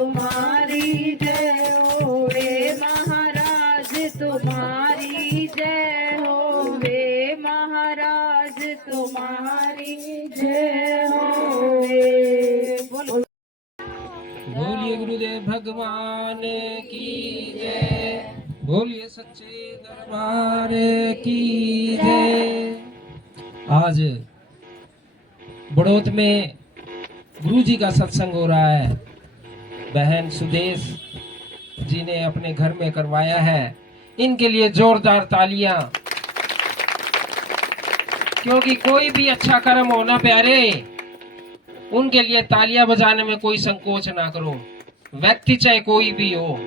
तुम्हारी जय हो वे महाराज तुम्हारी जय हो वे महाराज तुम्हारी जय हो वे। बोलिए गुरुदेव भगवान की जय, बोलिए सच्चे दरबार की जय। आज बड़ौत में गुरु जी का सत्संग हो रहा है। बहन सुदेश जी ने अपने घर में करवाया है, इनके लिए जोरदार तालियां। क्योंकि कोई भी अच्छा कर्म हो ना प्यारे, उनके लिए तालियां बजाने में कोई संकोच ना करो। व्यक्ति चाहे कोई भी हो,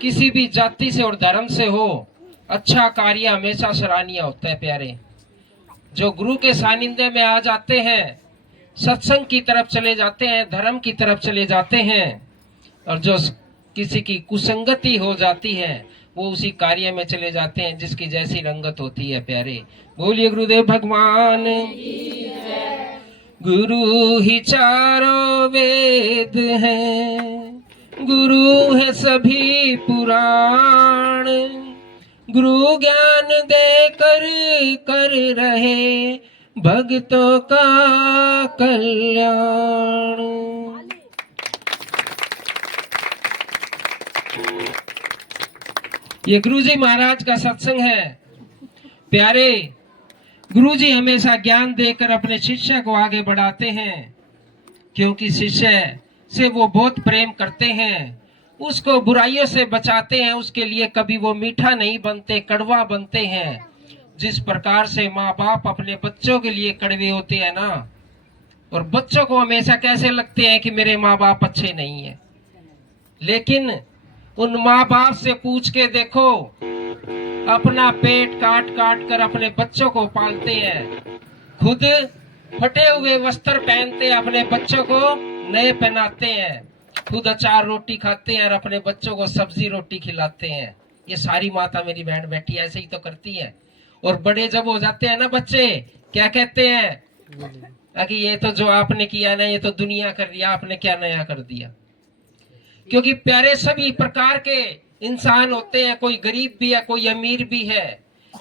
किसी भी जाति से और धर्म से हो, अच्छा कार्य हमेशा सराहनीय होता है प्यारे। जो गुरु के सानिध्य में आ जाते हैं, सत्संग की तरफ चले जाते हैं, धर्म की तरफ चले जाते हैं, और जो किसी की कुसंगति हो जाती है वो उसी कार्य में चले जाते हैं जिसकी जैसी रंगत होती है प्यारे। बोलिए गुरुदेव भगवान। गुरु ही चारों वेद हैं, गुरु है सभी पुराण, गुरु ज्ञान देकर कर रहे भक्तों का कल्याण। ये गुरुजी महाराज का सत्संग है प्यारे। गुरुजी हमेशा ज्ञान देकर अपने शिष्य को आगे बढ़ाते हैं, क्योंकि शिष्य से वो बहुत प्रेम करते हैं, उसको बुराइयों से बचाते हैं। उसके लिए कभी वो मीठा नहीं बनते, कड़वा बनते हैं। जिस प्रकार से माँ बाप अपने बच्चों के लिए कड़वे होते हैं ना, और बच्चों को हमेशा कैसे लगते हैं कि मेरे माँ बाप अच्छे नहीं है, लेकिन उन माँ बाप से पूछ के देखो, अपना पेट काट काट कर अपने बच्चों को पालते हैं, खुद फटे हुए वस्त्र पहनते हैं, अपने बच्चों को नए पहनाते हैं, खुद अचार रोटी खाते हैं और अपने बच्चों को सब्जी रोटी खिलाते हैं। ये सारी माता मेरी बहन बैठी ऐसे ही तो करती है। और बड़े जब हो जाते हैं ना बच्चे, क्या कहते हैं कि ये तो जो आपने किया ना, ये तो दुनिया कर दिया, आपने क्या नया कर दिया। क्योंकि प्यारे सभी प्रकार के इंसान होते हैं, कोई गरीब भी है, कोई अमीर भी है,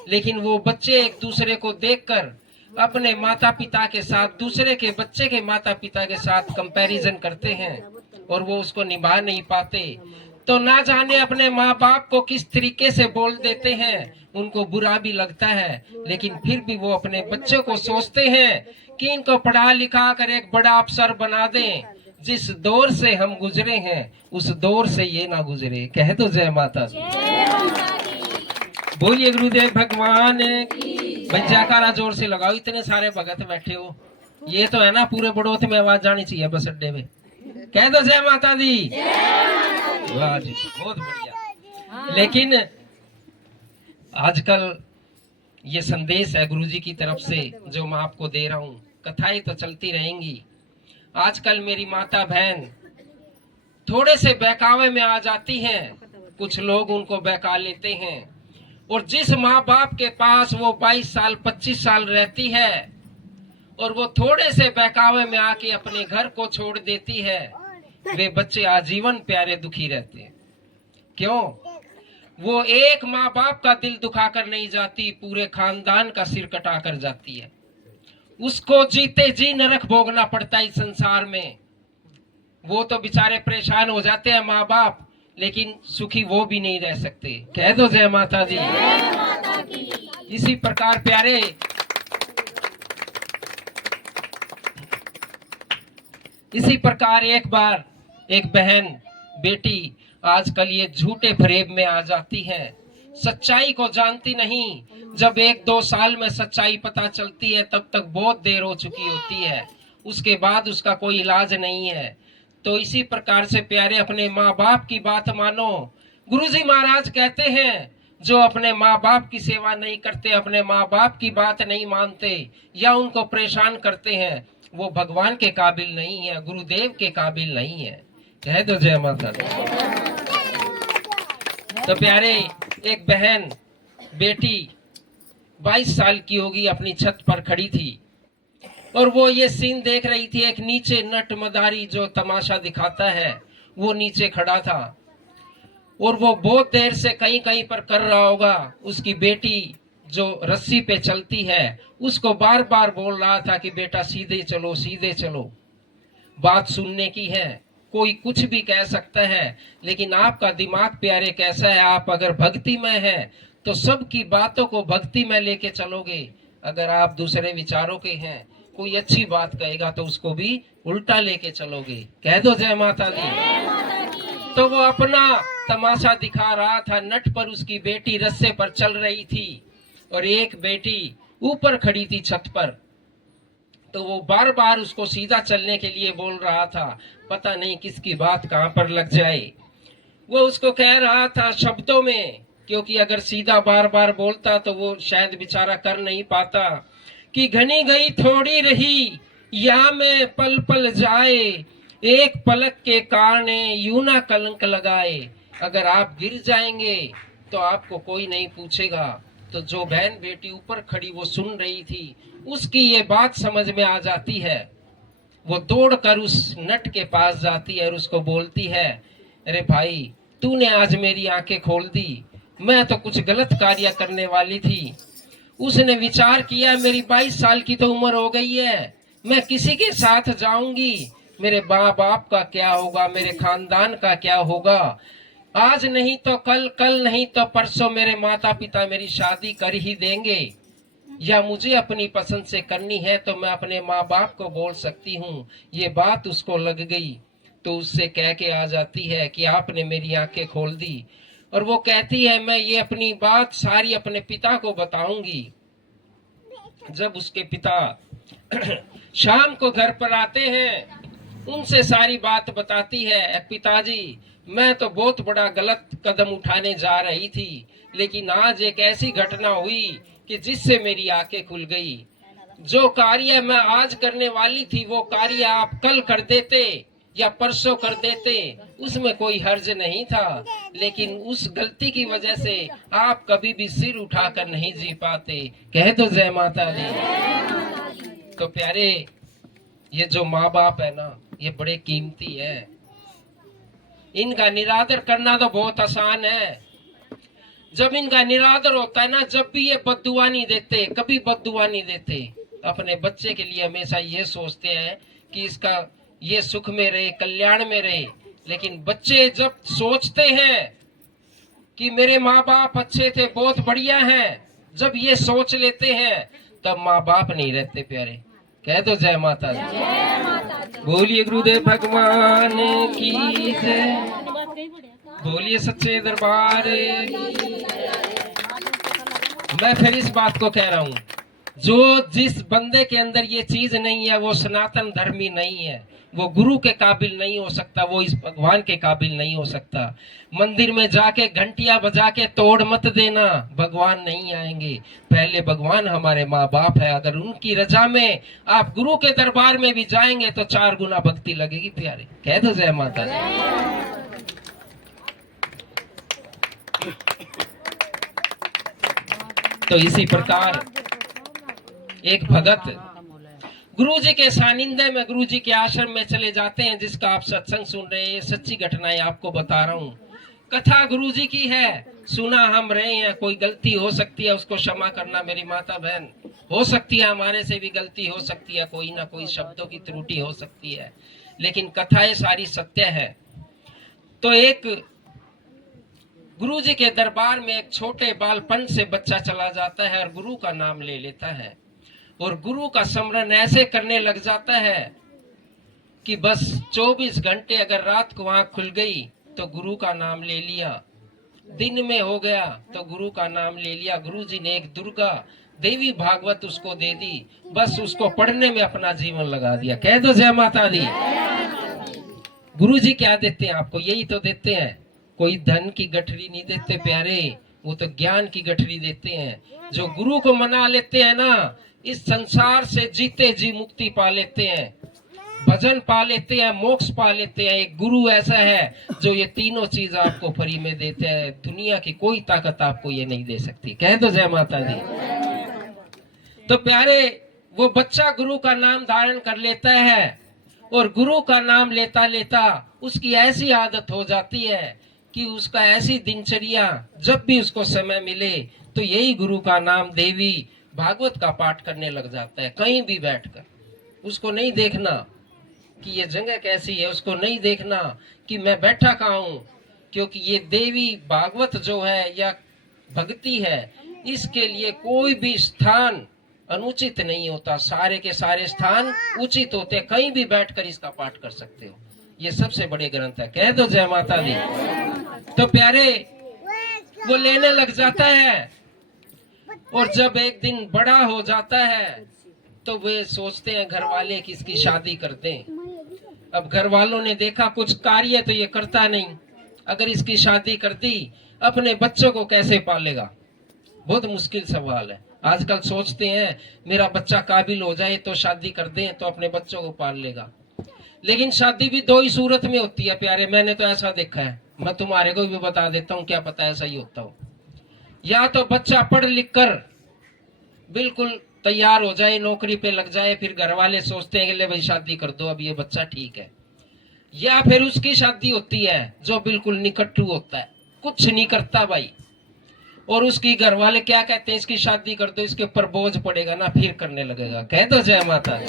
लेकिन वो बच्चे एक दूसरे को देखकर अपने माता पिता के साथ, दूसरे के बच्चे के माता पिता के साथ कंपैरिजन करते हैं और वो उसको निभा नहीं पाते। तो ना जाने अपने माँ बाप को किस तरीके से बोल देते हैं, उनको बुरा भी लगता है, लेकिन फिर भी वो अपने बच्चों को सोचते हैं कि इनको पढ़ा लिखा कर एक बड़ा अफसर बना दें। जिस दौर से हम गुजरे हैं उस दौर से ये ना गुजरे। कह दो जय माता दी। बोलिए गुरुदेव भगवान की। जयकारा जोर से लगाओ, इतने सारे भगत बैठे हो, ये तो है ना पूरे बड़ौत में आवाज जानी चाहिए बस अड्डे में। कह दो जय माता दी। वाह जी, बहुत बढ़िया। लेकिन आजकल ये संदेश है गुरुजी की तरफ से जो मैं आपको दे रहा हूँ। कथाएं तो चलती रहेंगी। आजकल मेरी माता बहन थोड़े से बहकावे में आ जाती हैं, कुछ लोग उनको बहका लेते हैं, और जिस माँ बाप के पास वो 22 साल 25 साल रहती है और वो थोड़े से बहकावे में आके अपने घर को छोड़ देती है, वे बच्चे आजीवन प्यारे दुखी रहते हैं। क्यों? वो एक माँ बाप का दिल दुखाकर नहीं जाती, पूरे खानदान का सिर कटाकर जाती है। उसको जीते जी नरक भोगना पड़ता है इस संसार में। वो तो बेचारे परेशान हो जाते हैं माँ बाप, लेकिन सुखी वो भी नहीं रह सकते। कह दो जय माता दी। इसी प्रकार प्यारे इसी प्रकार एक बार एक बहन बेटी आजकल ये झूठे फरेब में आ जाती है, सच्चाई को जानती नहीं। जब 1-2 साल में सच्चाई पता चलती है तब तक बहुत देर हो चुकी होती है, उसके बाद उसका कोई इलाज नहीं है। तो इसी प्रकार से प्यारे अपने माँ बाप की बात मानो। गुरुजी महाराज कहते हैं जो अपने माँ बाप की सेवा नहीं करते, अपने माँ बाप की बात नहीं मानते या उनको परेशान करते हैं, वो भगवान के काबिल नहीं है, गुरुदेव के काबिल नहीं है। कह दो जय माता दी। तो प्यारे एक बहन बेटी 22 साल की होगी, अपनी छत पर खड़ी थी और वो ये सीन देख रही थी। एक नीचे नट मदारी जो तमाशा दिखाता है वो नीचे खड़ा था और वो बहुत देर से कहीं कहीं पर कर रहा होगा। उसकी बेटी जो रस्सी पे चलती है उसको बार बार बोल रहा था कि बेटा सीधे चलो, सीधे चलो। बात सुनने की है, कोई कुछ भी कह सकता है, लेकिन आपका दिमाग प्यारे कैसा है, आप अगर भक्ति में है तो सबकी बातों को भक्ति में लेके चलोगे। अगर आप दूसरे विचारों के हैं, कोई अच्छी बात कहेगा तो उसको भी उल्टा लेके चलोगे। कह दो जय माता दी। तो वो अपना तमाशा दिखा रहा था। नट पर उसकी बेटी रस्से पर चल रही थी और एक बेटी ऊपर खड़ी थी छत पर। तो वो बार बार उसको सीधा चलने के लिए बोल रहा था, पता नहीं किसकी बात कहां पर लग जाए। वो उसको कह रहा था शब्दों में, क्योंकि अगर सीधा बार बार बोलता तो वो शायद बेचारा कर नहीं पाता, कि घनी गई थोड़ी रही या में पल पल जाए, एक पलक के कारण यूं ना कलंक लगाए। अगर आप गिर जाएंगे तो आपको कोई नहीं पूछेगा। तो जो बहन बेटी ऊपर खड़ी वो सुन रही थी, उसकी ये बात समझ में आ जाती है। वो दौड़कर उस नट के पास जाती है और उसको बोलती है, अरे भाई तूने आज मेरी आंखें खोल दी, मैं तो कुछ गलत कार्य करने वाली थी। उसने विचार किया मेरी 22 साल की तो उम्र हो गई है, मैं किसी के साथ जाऊंगी, मेरे माँ बाप का क्या होगा, मेरे खानदान का क्या होगा। आज नहीं तो कल, कल नहीं तो परसों मेरे माता पिता मेरी शादी कर ही देंगे, या मुझे अपनी पसंद से करनी है तो मैं अपने माँ बाप को बोल सकती हूँ। ये बात उसको लग गई तो उससे कह के आ जाती है कि आपने मेरी आंखें खोल दी। और वो कहती है मैं ये अपनी बात सारी अपने पिता को बताऊंगी। जब उसके पिता शाम को घर पर आते हैं, उनसे सारी बात बताती है, पिताजी मैं तो बहुत बड़ा गलत कदम उठाने जा रही थी, लेकिन आज एक ऐसी घटना हुई कि जिससे मेरी आंखें खुल गई। जो कार्य मैं आज करने वाली थी वो कार्य आप कल कर देते या परसों कर देते, उसमें कोई हर्ज नहीं था, लेकिन उस गलती की वजह से आप कभी भी सिर उठाकर नहीं जी पाते। कह दो जय माता दी। तो प्यारे, ये जो माँ बाप है ना, ये बड़े कीमती है। इनका निरादर करना तो बहुत आसान है। जब इनका निरादर होता है ना, जब भी ये बद्दुआ नहीं देते, कभी बद्दुआ नहीं देते। अपने बच्चे के लिए हमेशा ये सोचते हैं कि इसका ये सुख में रहे, कल्याण में रहे। लेकिन बच्चे जब सोचते हैं कि मेरे माँ बाप अच्छे थे, बहुत बढ़िया हैं, जब ये सोच लेते हैं तब माँ बाप नहीं रहते प्यारे। कह दो जय माता दी। बोलिए गुरुदेव भगवान की जय, बोलिए सच्चे दरबार। मैं फिर इस बात को कह रहा हूँ, जो जिस बंदे के अंदर ये चीज नहीं है वो सनातन धर्मी नहीं है, वो गुरु के काबिल नहीं हो सकता, वो इस भगवान के काबिल नहीं हो सकता। मंदिर में जाके घंटियां बजा के तोड़ मत देना, भगवान नहीं आएंगे। पहले भगवान हमारे माँ बाप है, अगर उनकी रजा में आप गुरु के दरबार में भी जाएंगे तो 4 गुना भक्ति लगेगी प्यारे। कह दो जय माता दी। तो इसी प्रकार एक भगत गुरुजी के सानिध्य में, गुरुजी के आश्रम में चले जाते हैं, जिसका आप सत्संग सुन रहे हैं। ये सच्ची घटनाएं आपको बता रहा हूँ। कथा गुरुजी की है, सुना हम रहे हैं। कोई गलती हो सकती है, उसको क्षमा करना मेरी माता बहन। हो सकती है हमारे से भी गलती हो सकती है, कोई ना कोई शब्दों की त्रुटि हो सकती है, लेकिन कथाएं सारी सत्य है। तो एक गुरुजी के दरबार में एक छोटे बालपन से बच्चा चला जाता है और गुरु का नाम ले लेता है, और गुरु का स्मरण ऐसे करने लग जाता है कि बस 24 घंटे अगर रात को आंख खुल गई तो गुरु का नाम ले लिया, दिन में हो गया तो गुरु का नाम ले लिया। गुरुजी ने एक दुर्गा देवी भागवत उसको दे दी, बस उसको पढ़ने में अपना जीवन लगा दिया। कह दो जय माता दी। गुरुजी क्या देते हैं आपको? यही तो देते हैं। कोई धन की गठरी नहीं देते प्यारे, वो तो ज्ञान की गठरी देते हैं। जो गुरु को मना लेते हैं ना, इस संसार से जीते जी मुक्ति पा लेते हैं, भजन पा लेते हैं, मोक्ष पा लेते हैं। एक गुरु ऐसा है जो ये तीनों चीज आपको फ्री में देते हैं। दुनिया की कोई ताकत आपको ये नहीं दे सकती। कह दो जय माता दी। तो प्यारे, वो बच्चा गुरु का नाम धारण कर लेता है, और गुरु का नाम लेता लेता उसकी ऐसी आदत हो जाती है कि उसका ऐसी दिनचर्या, जब भी उसको समय मिले तो यही गुरु का नाम, देवी भागवत का पाठ करने लग जाता है। कहीं भी बैठकर उसको नहीं देखना कि ये जगह कैसी है, उसको नहीं देखना कि मैं बैठा कहाँ हूँ, क्योंकि ये देवी भागवत जो है या भक्ति है, इसके लिए कोई भी स्थान अनुचित नहीं होता। सारे के सारे स्थान उचित होते हैं। कहीं भी बैठकर इसका पाठ कर सकते हो। ये सबसे बड़े ग्रंथ है। कह दो जय माता दी। तो प्यारे, वो लेने लग जाता है और जब एक दिन बड़ा हो जाता है तो वे सोचते हैं घर वाले कि इसकी शादी कर दें। अब घर वालों ने देखा कुछ कार्य तो ये करता नहीं, अगर इसकी शादी कर दी अपने बच्चों को कैसे पालेगा? बहुत मुश्किल सवाल है। आजकल सोचते हैं मेरा बच्चा काबिल हो जाए तो शादी कर दें तो अपने बच्चों को पाल लेगा। लेकिन शादी भी दो ही सूरत में होती है प्यारे, मैंने तो ऐसा देखा है। मैं तुम्हारे को भी बता देता हूँ, क्या पता ऐसा ही होता हो। या तो बच्चा पढ़ लिख कर बिल्कुल तैयार हो जाए, नौकरी पे लग जाए, फिर घर वाले सोचते हैं कि ले भाई शादी कर दो, अब ये बच्चा ठीक है। या फिर उसकी शादी होती है जो बिल्कुल निकट्टू होता है, कुछ नहीं करता भाई, और उसकी घर वाले क्या कहते हैं, इसकी शादी कर दो, इसके ऊपर बोझ पड़ेगा ना, फिर करने लगेगा। कह दो जय माता।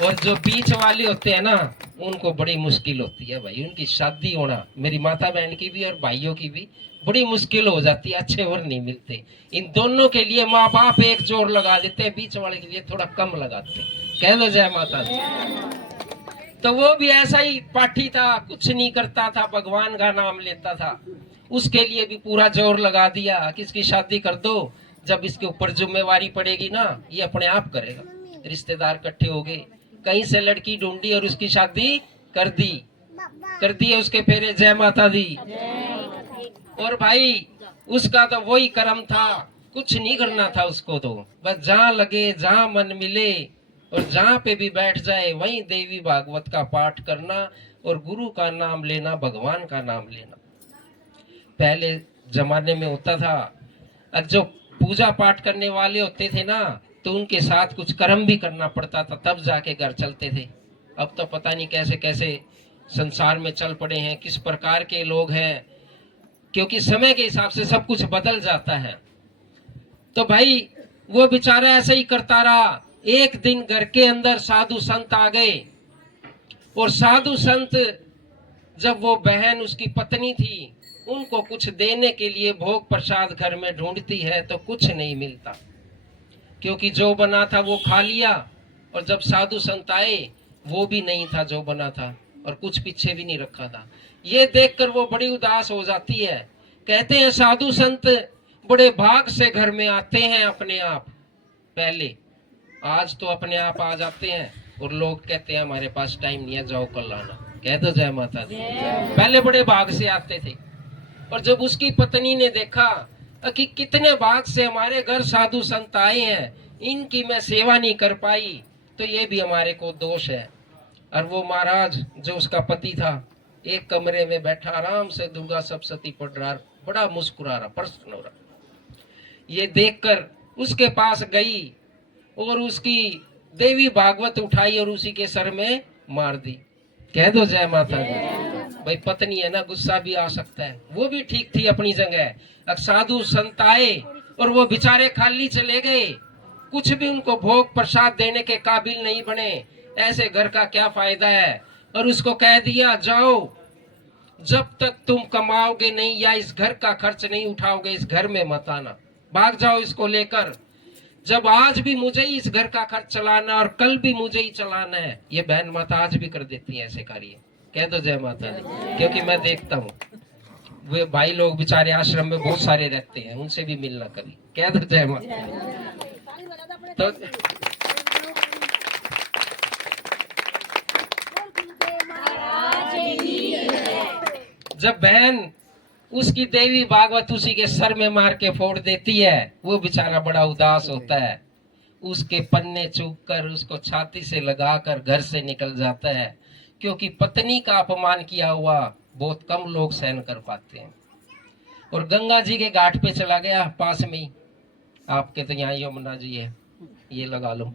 और जो बीच वाले होते हैं ना, उनको बड़ी मुश्किल होती है भाई, उनकी शादी होना। मेरी माता बहन की भी और भाइयों की भी बड़ी मुश्किल हो जाती है, अच्छे वर नहीं मिलते। इन दोनों के लिए माँ बाप एक जोर लगा देते हैं, बीच वाले के लिए थोड़ा कम लगाते हैं। कह दो जय माता। तो वो भी ऐसा ही पाठी था, कुछ नहीं करता था, भगवान का नाम लेता था। उसके लिए भी पूरा जोर लगा दिया कि इसकी शादी कर दो, जब इसके ऊपर जिम्मेवारी पड़ेगी ना ये अपने आप करेगा। रिश्तेदार इकट्ठे हो गए, कहीं से लड़की ढूंढी और उसकी शादी कर दी है उसके फेरे। जय माता दी। और भाई उसका तो वही कर्म था, कुछ नहीं करना था उसको, तो बस जहाँ लगे, जहाँ मन मिले और जहाँ पे भी बैठ जाए वहीं देवी भागवत का पाठ करना और गुरु का नाम लेना, भगवान का नाम लेना। पहले जमाने में होता था, अब जो पूजा पाठ करने वाले होते थे ना, तो उनके साथ कुछ कर्म भी करना पड़ता था, तब जाके घर चलते थे। अब तो पता नहीं कैसे कैसे संसार में चल पड़े हैं, किस प्रकार के लोग हैं, क्योंकि समय के हिसाब से सब कुछ बदल जाता है। तो भाई वो बेचारा ऐसे ही करता रहा। एक दिन घर के अंदर साधु संत आ गए, और साधु संत, जब वो बहन उसकी पत्नी थी, उनको कुछ देने के लिए भोग प्रसाद घर में ढूंढती है तो कुछ नहीं मिलता, क्योंकि जो बना था वो खा लिया, और जब साधु संत आए वो भी नहीं था जो बना था, और कुछ पीछे भी नहीं रखा था। ये देखकर वो बड़ी उदास हो जाती है। कहते हैं साधु संत बड़े भाग से घर में आते हैं अपने आप, पहले आज तो अपने आप आ जाते हैं, और लोग कहते हैं हमारे पास टाइम नहीं है, जाओ कल आना। कह दो जय माता दी। पहले बड़े भाग से आते थे, और जब उसकी पत्नी ने देखा कि कितने भाग से हमारे घर साधु संत आए हैं, इनकी मैं सेवा नहीं कर पाई, तो ये भी हमारे को दोष है। और वो महाराज जो उसका पति था, एक कमरे में बैठा आराम से दुर्गा सप्तशती पढ़ रहा, बड़ा मुस्कुरा रहा, प्रसन्न हो रहा। ये देखकर उसके पास गई और उसकी देवी भागवत उठाई और उसी के सर में मार दी। कह दो जय माता दी। भाई पत्नी है ना, गुस्सा भी आ सकता है, वो भी ठीक थी अपनी जगह। अब साधु संत आए और वो बेचारे खाली चले गए, कुछ भी उनको भोग प्रसाद देने के काबिल नहीं बने। ऐसे घर का क्या फायदा है? और उसको कह दिया जाओ, जब तक तुम कमाओगे नहीं या इस घर का खर्च नहीं उठाओगे, इस घर में मत आना, भाग जाओ इसको लेकर। जब आज भी मुझे ही इस घर का खर्च चलाना और कल भी मुझे ही चलाना है, ये बहन माता आज भी कर देती है ऐसे कार्य। कह दो जय माता दी। क्योंकि मैं देखता हूँ वे भाई लोग बेचारे आश्रम में बहुत सारे रहते हैं, उनसे भी मिलना कभी। कह दो जय माता। तो जब बहन उसकी देवी भागवत उसी के सर में मार के फोड़ देती है, वो बेचारा बड़ा उदास होता है, उसके पन्ने चूक कर उसको छाती से लगाकर घर से निकल जाता है। क्योंकि पत्नी का अपमान किया हुआ बहुत कम लोग सहन कर पाते हैं। और गंगा जी के घाट पे चला गया, पास में ही, आपके तो यहाँ यमुना जी है, ये लगा लो।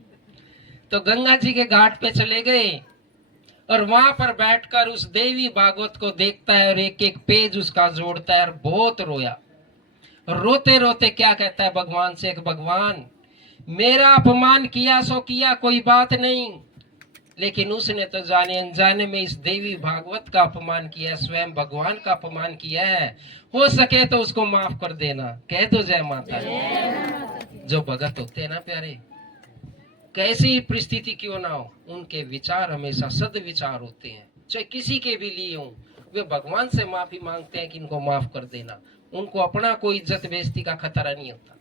तो गंगा जी के घाट पे चले गए और वहां पर बैठकर उस देवी भागवत को देखता है और एक एक पेज उसका जोड़ता है और बहुत रोया। रोते रोते क्या कहता है भगवान से, एक भगवान मेरा अपमान किया सो किया, कोई बात नहीं, लेकिन उसने तो जाने अनजाने में इस देवी भागवत का अपमान किया है, स्वयं भगवान का अपमान किया है। हो सके तो उसको माफ कर देना। कह दो जय माता दी। जो भगत होते हैं ना प्यारे, कैसी परिस्थिति क्यों ना हो, उनके विचार हमेशा सद विचार होते हैं। चाहे किसी के भी लिए हो, वे भगवान से माफी मांगते हैं कि इनको माफ कर देना। उनको अपना कोई इज्जत बेइज्जती का खतरा नहीं होता।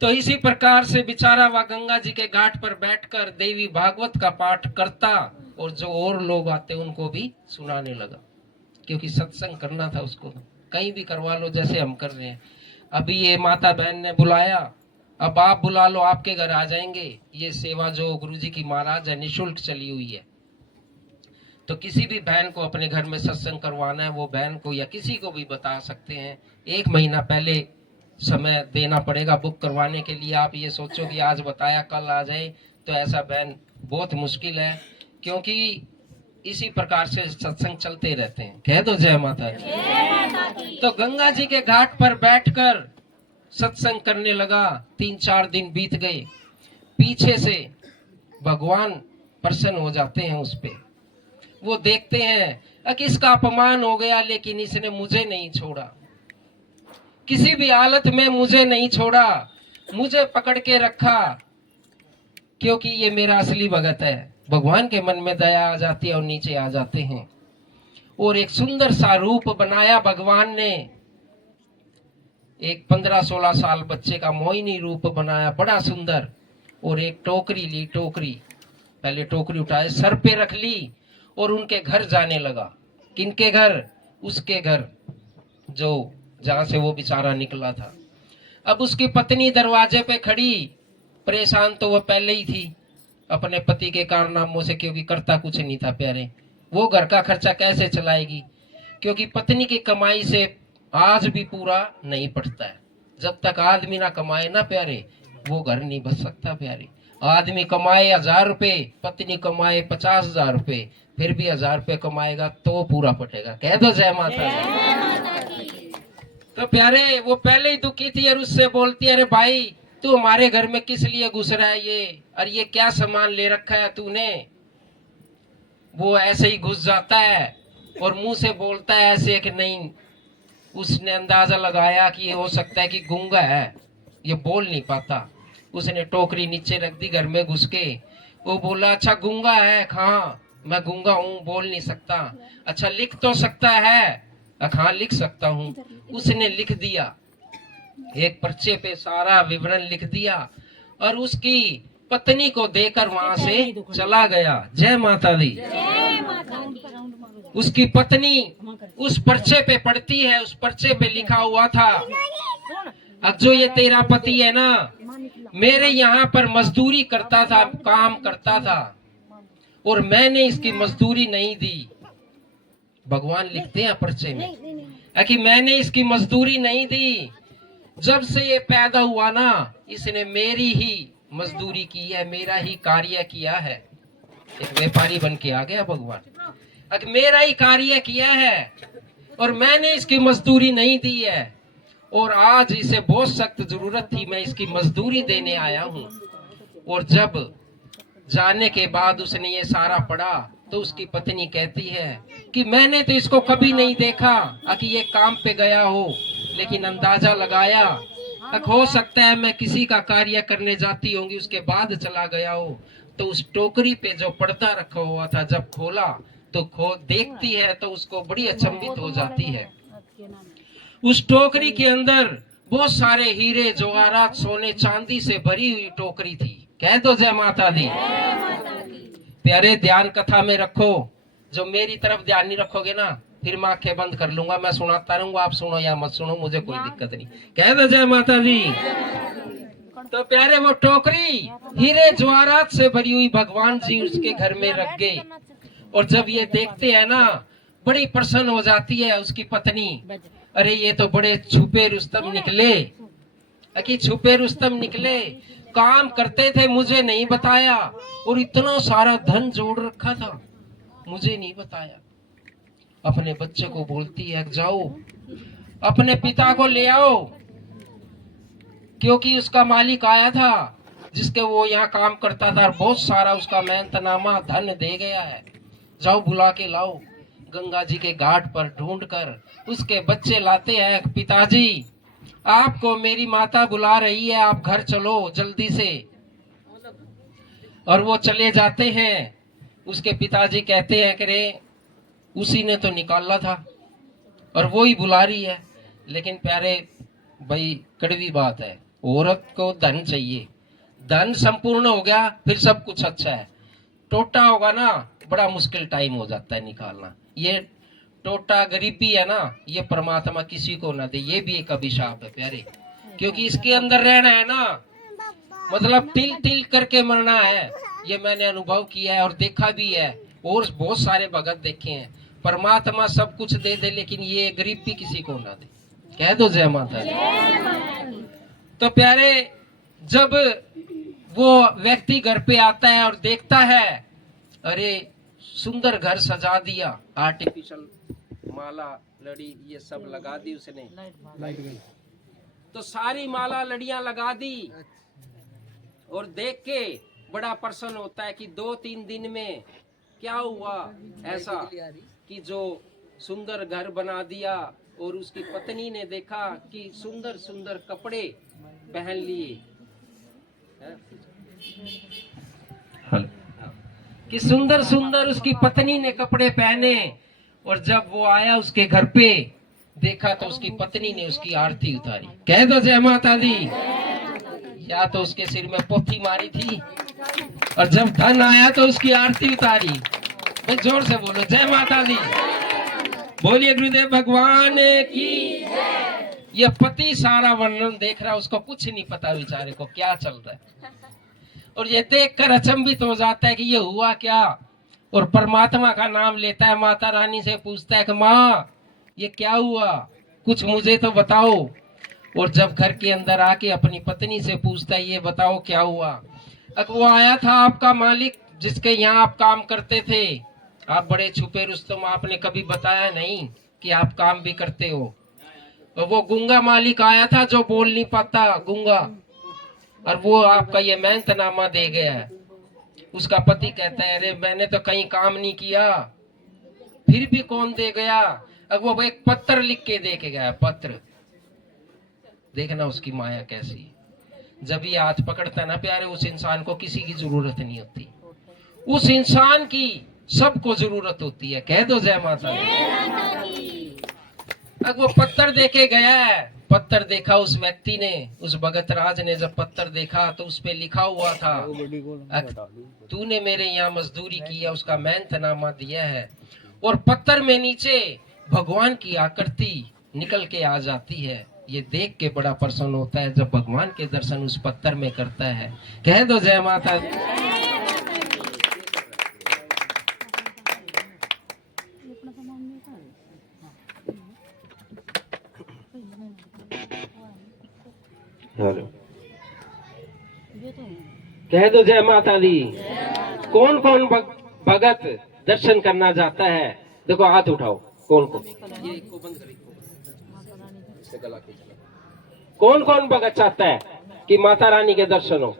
तो इसी प्रकार से बेचारा वह गंगा जी के घाट पर बैठकर देवी भागवत का पाठ करता और जो और लोग आते उनको भी सुनाने लगा, क्योंकि सत्संग करना था उसको। कहीं भी करवा लो जैसे हम कर रहे हैं। अभी ये माता बहन ने बुलाया, अब आप बुला लो, आपके घर आ जाएंगे। ये सेवा जो गुरुजी की महाराज है निःशुल्क चली हुई है। तो किसी भी बहन को अपने घर में सत्संग करवाना है, वो बहन को या किसी को भी बता सकते हैं। 1 महीना पहले समय देना पड़ेगा बुक करवाने के लिए। आप ये सोचो कि आज बताया कल आ जाए, तो ऐसा बहन बहुत मुश्किल है, क्योंकि इसी प्रकार से सत्संग चलते रहते हैं। कह दो जय माता दी। तो गंगा जी के घाट पर बैठकर सत्संग करने लगा। 3-4 दिन बीत गए। पीछे से भगवान प्रसन्न हो जाते हैं उस पे। वो देखते हैं कि इसका अपमान हो गया, लेकिन इसने मुझे नहीं छोड़ा, किसी भी हालत में मुझे नहीं छोड़ा, मुझे पकड़ के रखा, क्योंकि ये मेरा असली भगत है। भगवान के मन में दया आ जाती है और नीचे आ जाते हैं। और एक सुंदर सा रूप बनाया भगवान ने। एक 15-16 साल बच्चे का मोहिनी रूप बनाया, बड़ा सुंदर। और एक टोकरी ली, टोकरी पहले टोकरी उठाए, सर पे रख ली और उनके घर जाने लगा। किनके घर? उसके घर, जो जहां से वो बेचारा निकला था। अब उसकी पत्नी दरवाजे पे खड़ी, परेशान तो वह पहले ही थी अपने पति के कारनामों से, क्योंकि करता कुछ नहीं था प्यारे। वो घर का खर्चा कैसे चलाएगी, क्योंकि पत्नी की कमाई से आज भी पूरा नहीं पड़ता है। जब तक आदमी ना कमाए ना प्यारे, वो घर नहीं बच सकता प्यारे। आदमी कमाए 1000 रुपए, पत्नी कमाए 50,000 रुपए, फिर भी 1000 रुपए कमाएगा तो पूरा पटेगा। कह दो जय माता दी। तो प्यारे वो पहले ही दुखी थी और उससे बोलती है, अरे भाई तू हमारे घर में किस लिए घुस रहा है ये, और ये क्या सामान ले रखा है तूने। वो ऐसे ही घुस जाता है और मुंह से बोलता है ऐसे कि नहीं। उसने अंदाजा लगाया कि ये हो सकता है कि गूंगा है, ये बोल नहीं पाता। उसने टोकरी नीचे रख दी घर में घुस के। वो बोला, अच्छा गूंगा है? हाँ मैं गूंगा हूँ, बोल नहीं सकता। अच्छा लिख तो सकता है? हाँ लिख सकता हूँ। उसने लिख दिया, एक पर्चे पे सारा विवरण लिख दिया और उसकी पत्नी को देकर वहां से चला गया। जय माता दी। उसकी पत्नी उस पर्चे पे पढ़ती है, उस पर्चे पे लिखा हुआ था, अब जो ये तेरा पति है ना, मेरे यहाँ पर मजदूरी करता था, काम करता था, और मैंने इसकी मजदूरी नहीं दी। भगवान लिखते हैं पर्चे में कि मैंने इसकी मजदूरी नहीं दी। जब से ये पैदा हुआ ना, इसने मेरी ही मजदूरी की है, मेरा ही कार्य किया है। एक व्यापारी बन के आ गया भगवान, मेरा ही कार्य किया है और मैंने इसकी मजदूरी नहीं दी है। और आज इसे बहुत सख्त जरूरत थी, मैं इसकी मजदूरी देने आया हूँ। और जब जाने के बाद उसने ये सारा पढ़ा तो उसकी पत्नी कहती है कि मैंने तो इसको कभी नहीं देखा कि ये काम पे गया हो, लेकिन अंदाजा लगाया हो सकता है मैं किसी का कार्य करने जाती होंगी, उसके बाद चला गया हो। तो उस टोकरी पे जो पर्दा रखा हुआ था जब खोला तो देखती है तो उसको बड़ी अचंभित हो जाती है। उस टोकरी के अंदर बहुत सारे हीरे जवाहरात सोने चांदी से भरी हुई टोकरी थी। कह दो जय माता दी। प्यारे ध्यान कथा में रखो, जो मेरी तरफ ध्यान नहीं रखोगे ना फिर मैं आंखें बंद कर लूंगा, मैं सुनाता रहूंगा, आप सुनो या मत सुनो मुझे कोई दिक्कत नहीं। कह दो जय माता दी। तो प्यारे वो टोकरी हीरे जवाहरात से भरी हुई भगवान जी उसके घर में रख गए। और जब ये देखते हैं ना बड़ी प्रसन्न हो जाती है उसकी पत्नी। अरे ये तो बड़े छुपे रुस्तम निकले, कि छुपे रुस्तम निकले, काम करते थे मुझे नहीं बताया और इतना सारा धन जोड़ रखा था। मुझे नहीं बताया। अपने बच्चे को बोलती है जाओ अपने पिता को ले आओ, क्योंकि उसका मालिक आया था जिसके वो यहाँ काम करता था और बहुत सारा उसका मेहनतनामा धन दे गया है, जाओ बुला के लाओ। गंगा जी के घाट पर ढूंढ कर उसके बच्चे लाते हैं, पिताजी आपको मेरी माता बुला रही है, आप घर चलो जल्दी से। और वो चले जाते हैं। उसके पिताजी कहते हैं कि रे उसी ने तो निकाला था और वो ही बुला रही है। लेकिन प्यारे भाई कड़वी बात है, औरत को धन चाहिए, धन संपूर्ण हो गया फिर सब कुछ अच्छा है। टोटा होगा ना बड़ा मुश्किल टाइम हो जाता है निकालना। ये टोटा गरीबी है ना, ये परमात्मा किसी को ना दे, ये भी एक अभिशाप है प्यारे, क्योंकि इसके अंदर रहना है ना, मतलब तिल तिल करके मरना है। ये मैंने अनुभव किया है और देखा भी है, और बहुत सारे भगत देखे हैं। परमात्मा सब कुछ दे दे लेकिन ये गरीबी किसी को ना दे। कह दो जय माता दी। तो प्यारे जब वो व्यक्ति घर पे आता है और देखता है अरे सुंदर घर सजा दिया, आर्टिफिशियल माला लड़ी ये सब लगा दी उसने, तो सारी माला लड़ियां लगा दी और देख के बड़ा प्रसन्न होता है कि 2-3 दिन में क्या हुआ ऐसा कि जो सुंदर घर बना दिया। और उसकी पत्नी ने देखा कि सुंदर सुंदर कपड़े पहन लिए, कि सुंदर सुंदर उसकी पत्नी ने कपड़े पहने। और जब वो आया उसके घर पे देखा तो उसकी पत्नी ने उसकी आरती उतारी। कह दो जय माता दी। या तो उसके सिर में पोथी मारी थी और जब धन आया तो उसकी आरती उतारी। भाई जोर से बोलो जय माता दी। बोलिए गुरुदेव भगवान की। ये पति सारा वर्णन देख रहा है, उसको कुछ नहीं पता बेचारे को क्या चल रहा है, और ये देखकर अचंभित हो जाता है कि ये हुआ क्या। और परमात्मा का नाम लेता है, माता रानी से पूछता है कि माँ ये क्या हुआ, कुछ मुझे तो बताओ। और जब घर के अंदर आके अपनी पत्नी से पूछता है ये बताओ क्या हुआ। अब वो आया था आपका मालिक जिसके यहाँ आप काम करते थे, आप बड़े छुपे रुस्तम, आपने कभी बताया नहीं कि आप काम भी करते हो। और वो गूंगा मालिक आया था जो बोल नहीं पाता, गूंगा, और वो आपका ये मेहनतनामा दे गया है। उसका पति कहता है अरे मैंने तो कहीं काम नहीं किया, फिर भी कौन दे गया। अब वो एक पत्र लिख के दे के गया, पत्र। देखना उसकी माया कैसी। जब ये हाथ पकड़ता ना प्यारे, उस इंसान को किसी की जरूरत नहीं होती, उस इंसान की सबको जरूरत होती है। कह दो जय माता दी। अब वो पत्थर देके गया है, पत्थर देखा उस व्यक्ति ने, उस भगत राज ने जब पत्थर देखा तो उस पे लिखा हुआ था तूने मेरे यहाँ मजदूरी की है, उसका मेहनतनामा दिया है। और पत्थर में नीचे भगवान की आकृति निकल के आ जाती है। ये देख के बड़ा प्रसन्न होता है जब भगवान के दर्शन उस पत्थर में करता है। कह दो जय माता दी। कह दो जय माता दी। कौन कौन भगत दर्शन करना जाता है? देखो हाथ उठाओ, कौन कौन? ये को बंद करिए, कौन कौन भगत चाहता है कि माता रानी के दर्शन हो?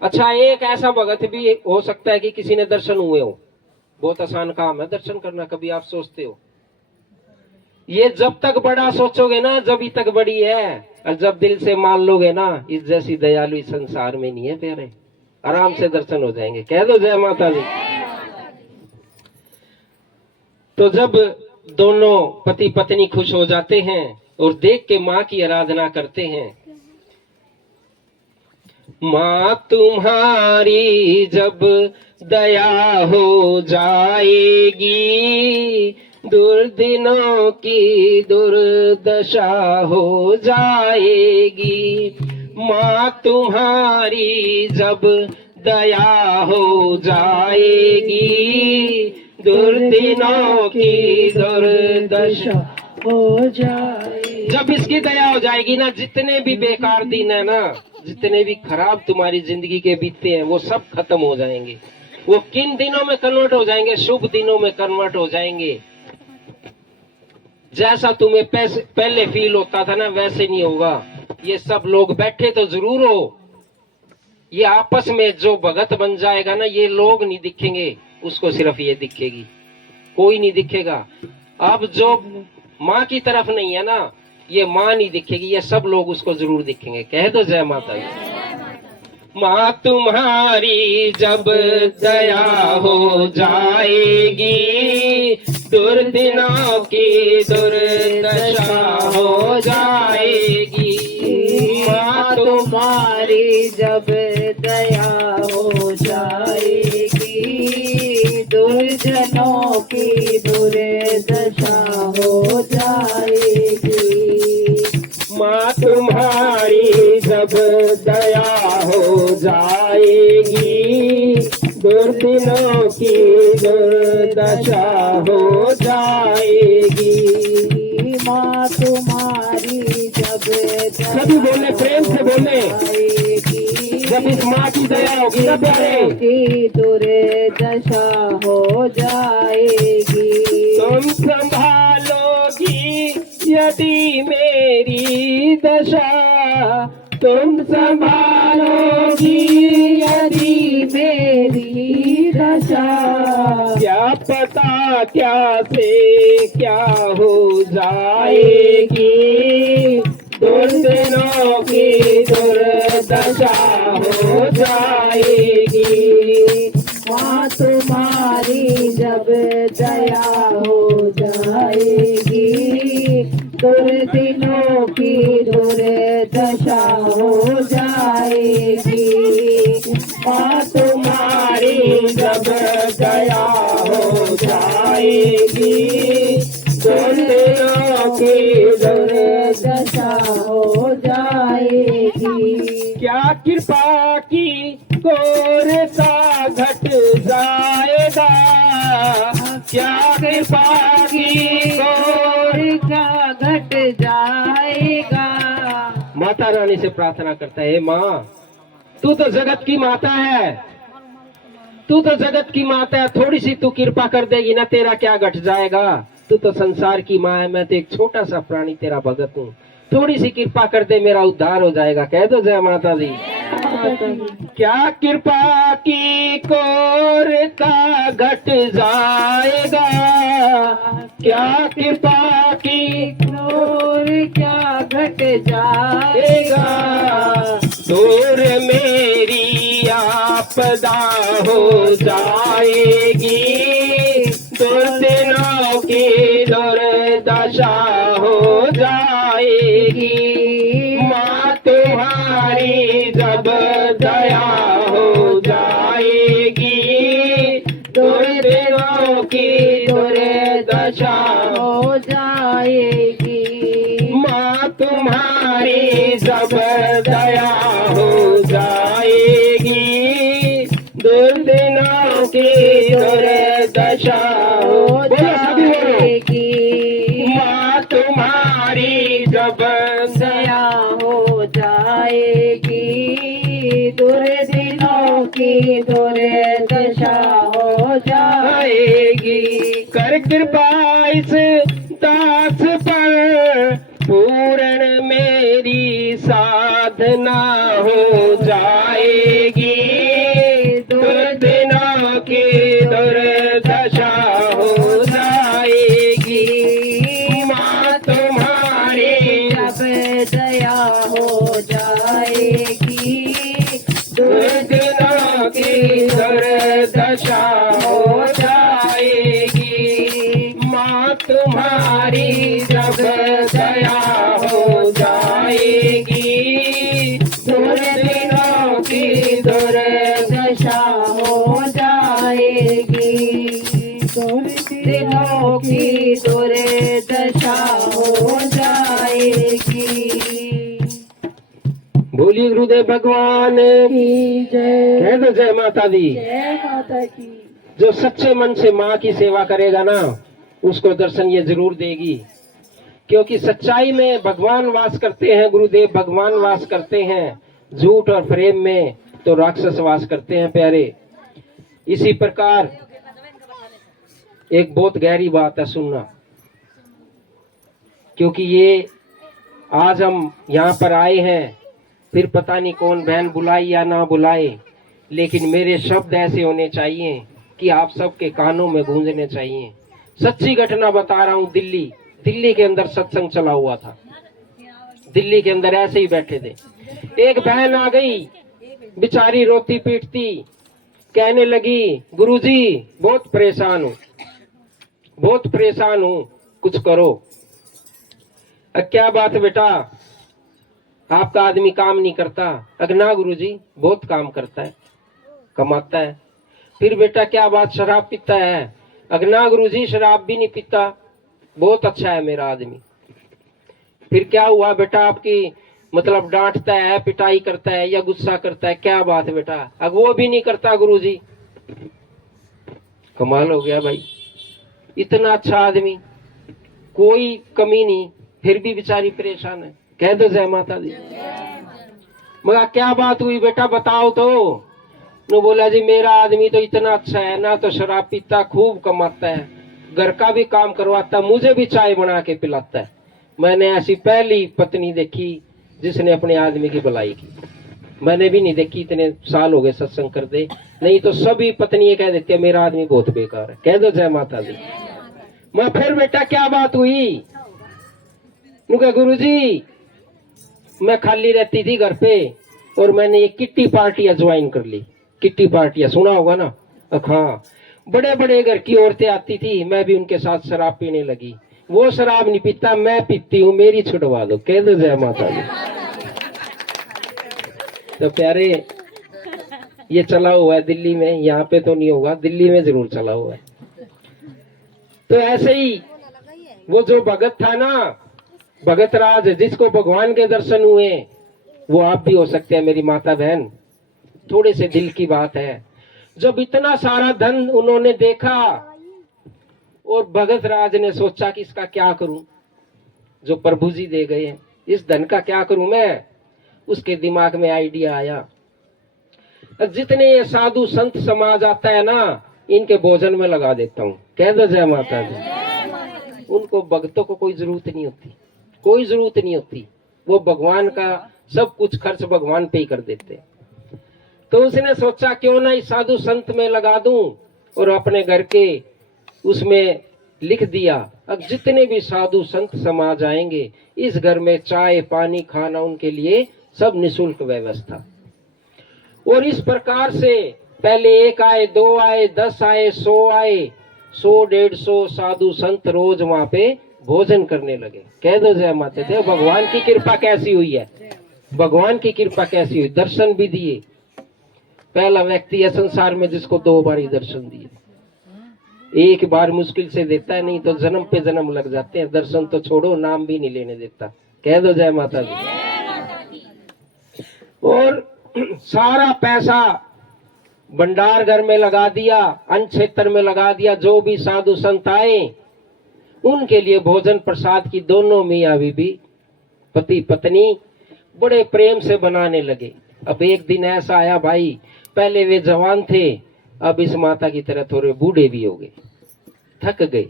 अच्छा, एक ऐसा भगत भी हो सकता है कि किसी ने दर्शन हुए हो। बहुत आसान काम है दर्शन करना, कभी आप सोचते हो? ये जब तक बड़ा सोचोगे ना जब तक बड़ी है, और जब दिल से मान लोगे ना, इस जैसी दयालु इस संसार में नहीं है प्यारे। आराम से दर्शन हो जाएंगे। कह दो जय माता दी। तो जब दोनों पति पत्नी खुश हो जाते हैं और देख के माँ की आराधना करते हैं, माँ तुम्हारी जब दया हो जाएगी, दुर्दिनों की दुर्दशा हो जाएगी। माँ तुम्हारी जब दया हो जाएगी, दुर्दिनों की दुर्दशा हो जाएगी। जब इसकी दया हो जाएगी ना, जितने भी बेकार दिन है ना, जितने भी खराब तुम्हारी जिंदगी के बीतते हैं, वो सब खत्म हो जाएंगे। वो किन दिनों में कन्वर्ट हो जाएंगे? शुभ दिनों में कन्वर्ट हो जाएंगे। जैसा तुम्हें पहले फील होता था ना, वैसे नहीं होगा। ये सब लोग बैठे तो जरूर हो, ये आपस में जो भगत बन जाएगा ना, ये लोग नहीं दिखेंगे उसको, सिर्फ ये दिखेगी, कोई नहीं दिखेगा। अब जो माँ की तरफ नहीं है ना, ये माँ नहीं दिखेगी, ये सब लोग उसको जरूर दिखेंगे। कह दो जय माता दी। माँ तुम्हारी जब दया हो जाएगी, दुर्दिनों की दुर्दशा हो जाएगी। माँ तुम्हारी जब दया हो जाएगी, दुर्जनों की दुर्दशा हो जाएगी। माँ तुम्हारी जब दया हो जाएगी, दुर्दिनों की दुर्दशा हो जाएगी। माँ तुम्हारी जब सभी बोले, प्रेम से बोले, जब इस माँ की दया होगी ना प्यारे, की दुर्दशा हो जाएगी। तुम संभालोगी यदि मेरी दशा, तुम संभालोगी यदि मेरी दशा, क्या पता क्या से क्या हो जाएगी, दुर्दिनों की दुर्दशा हो जाएगी। माँ तुम्हारी जब दया हो जाएगी, दुर्दिनों की दुर्दशा हो जाएगी। माँ तुम्हारी जब दया हो जाएगी, दुर्दिनों की दुर्दशा हो जाएगी। क्या कृपा की कोरता घट जाएगा, क्या कृपा की क्या घट जाएगा। माता रानी से प्रार्थना करता है, माँ तू तो जगत की माता है, तू तो जगत की माता है, थोड़ी सी तू कृपा कर देगी ना, तेरा क्या घट जाएगा। तू तो संसार की माँ है, मैं तो एक छोटा सा प्राणी तेरा भगत हूँ, थोड़ी सी कृपा कर दे, मेरा उद्धार हो जाएगा। कह दो जय माता दी। क्या कृपा की कोरता घट जाएगा, क्या कृपा की और क्या घट जाएगा। दूर मेरी आपदा हो जाएगी, दुर्दिनों की दुर्दशा हो जाएगी। माँ तुम्हारी जब दया हो जाएगी, दुर्दिनों की दुर्दशा हो जाएगी। माँ तुम्हारी जब दया हो जाएगी, दुर्दिनों की दुर्दशा हो जाएगी। माँ तुम्हारी जब दया हो जाएगी, दुर्दिनों की दुर्दशा हो जाएगी। कर कृपा इस दास पर, पूर्ण मेरी साधना हो जाएगी, दुर्दिनों की दुर्दशा हो जाएगी। माँ तुम्हारी जब दया हो जाएगी, दुर्दिनों की दुर्दशा हो जाएगी। माँ तुम्हारी जब दया हो जाएगी, दुर्दिनों की दुर्दशा हो जाएगी। दुर्दिनों की दुर्दशा हो जाएगी। बोलिए गुरुदेव भगवान की जय। कह दो जय माता दी। जय माता की। जो सच्चे मन से माँ की सेवा करेगा ना, उसको दर्शन ये जरूर देगी, क्योंकि सच्चाई में भगवान वास करते हैं, गुरुदेव भगवान वास करते हैं। झूठ और प्रेम में तो राक्षस वास करते हैं प्यारे। इसी प्रकार एक बहुत गहरी बात है सुनना, क्योंकि ये आज हम यहाँ पर आए हैं, फिर पता नहीं कौन बहन बुलाए या ना बुलाए, लेकिन मेरे शब्द ऐसे होने चाहिए कि आप सबके कानों में गूंजने चाहिए। सच्ची घटना बता रहा हूँ। दिल्ली के अंदर सत्संग चला हुआ था। दिल्ली के अंदर ऐसे ही बैठे थे, एक बहन आ गई, बेचारी रोती पीटती, कहने लगी गुरुजी बहुत परेशान हूँ, कुछ करो। क्या बात है बेटा, आपका आदमी काम नहीं करता? ना गुरुजी बहुत काम करता है, कमाता है। फिर बेटा क्या बात, शराब पीता है? ना गुरुजी शराब भी नहीं पीता, बहुत अच्छा है मेरा आदमी। फिर क्या हुआ बेटा, आपकी मतलब डांटता है, पिटाई करता है या गुस्सा करता है? क्या बात है बेटा? वो भी नहीं करता गुरुजी। कमाल हो गया भाई, इतना अच्छा आदमी, कोई कमी नहीं, फिर भी बेचारी परेशान है। कह दो जय माता दी। मगर क्या बात हुई बेटा, बताओ तो। नो बोला जी मेरा आदमी तो इतना अच्छा है ना, तो शराब पीता, खूब कमाता है, घर का भी काम करवाता, मुझे भी चाय बना के पिलाता है। मैंने ऐसी पहली पत्नी देखी जिसने अपने आदमी की भलाई की। मैंने भी नहीं देखी, इतने साल हो गए सत्संग कर दे, नहीं तो सभी पत्नी कह देती है मेरा आदमी बहुत बेकार है। कह दो जय माता दी। मैं फिर बेटा क्या बात हुई? गुरुजी मैं खाली रहती थी घर पे और मैंने ये किट्टी पार्टियां ज्वाइन कर ली। किट्टी पार्टियां सुना होगा ना? हाँ, बड़े बड़े घर की औरतें आती थी, मैं भी उनके साथ शराब पीने लगी। वो शराब नहीं पीता, मैं पीती हूँ, मेरी छुड़वा दो। कह दो जय माता दी। तो प्यारे ये चला हुआ है दिल्ली में, यहाँ पे तो नहीं होगा, दिल्ली में जरूर चला हुआ है। तो ऐसे ही वो जो भगत था ना, भगत राज, जिसको भगवान के दर्शन हुए, वो आप भी हो सकते हैं मेरी माता बहन। थोड़े से दिल की बात है, जब इतना सारा धन उन्होंने देखा और भगत राज ने सोचा कि इसका क्या करूं, जो प्रभु जी दे गए हैं, इस धन का क्या करूं मैं। उसके दिमाग में आइडिया आया, जितने ये साधु संत समाज आता है ना, इनके भोजन में लगा देता हूं। कह दो जय माता दी। उनको भक्तों को कोई जरूरत नहीं होती, कोई जरूरत नहीं होती, वो भगवान का सब कुछ खर्च भगवान पे ही कर देते। तो उसने सोचा क्यों ना इस साधु संत में लगा दूं, और अपने घर के उसमें लिख दिया, अब जितने भी साधु संत समाज आएंगे, इस घर में चाय पानी खाना उनके लिए सब निःशुल्क व्यवस्था। और इस प्रकार से पहले 1 आए, 2 आए, 10 आए, 100 आए, 100-150 साधु संत रोज वहां पे भोजन करने लगे। कह दो जय माता दी। भगवान की कृपा कैसी हुई है, भगवान की कृपा कैसी हुई, दर्शन भी दिए। पहला व्यक्ति है संसार में जिसको 2 बार ही दर्शन दिए। एक बार मुश्किल से देता है, नहीं तो जन्म पे जन्म लग जाते हैं। दर्शन तो छोड़ो, नाम भी नहीं लेने देता। कह दो जय माता दी। और सारा पैसा भंडार घर में लगा दिया, अन्न क्षेत्र में लगा दिया। जो भी साधु संत आए उनके लिए भोजन प्रसाद की दोनों मियां बीबी पति पत्नी बड़े प्रेम से बनाने लगे। अब एक दिन ऐसा आया भाई, पहले वे जवान थे, अब इस माता की तरह थोड़े बूढ़े भी हो गए, थक गए,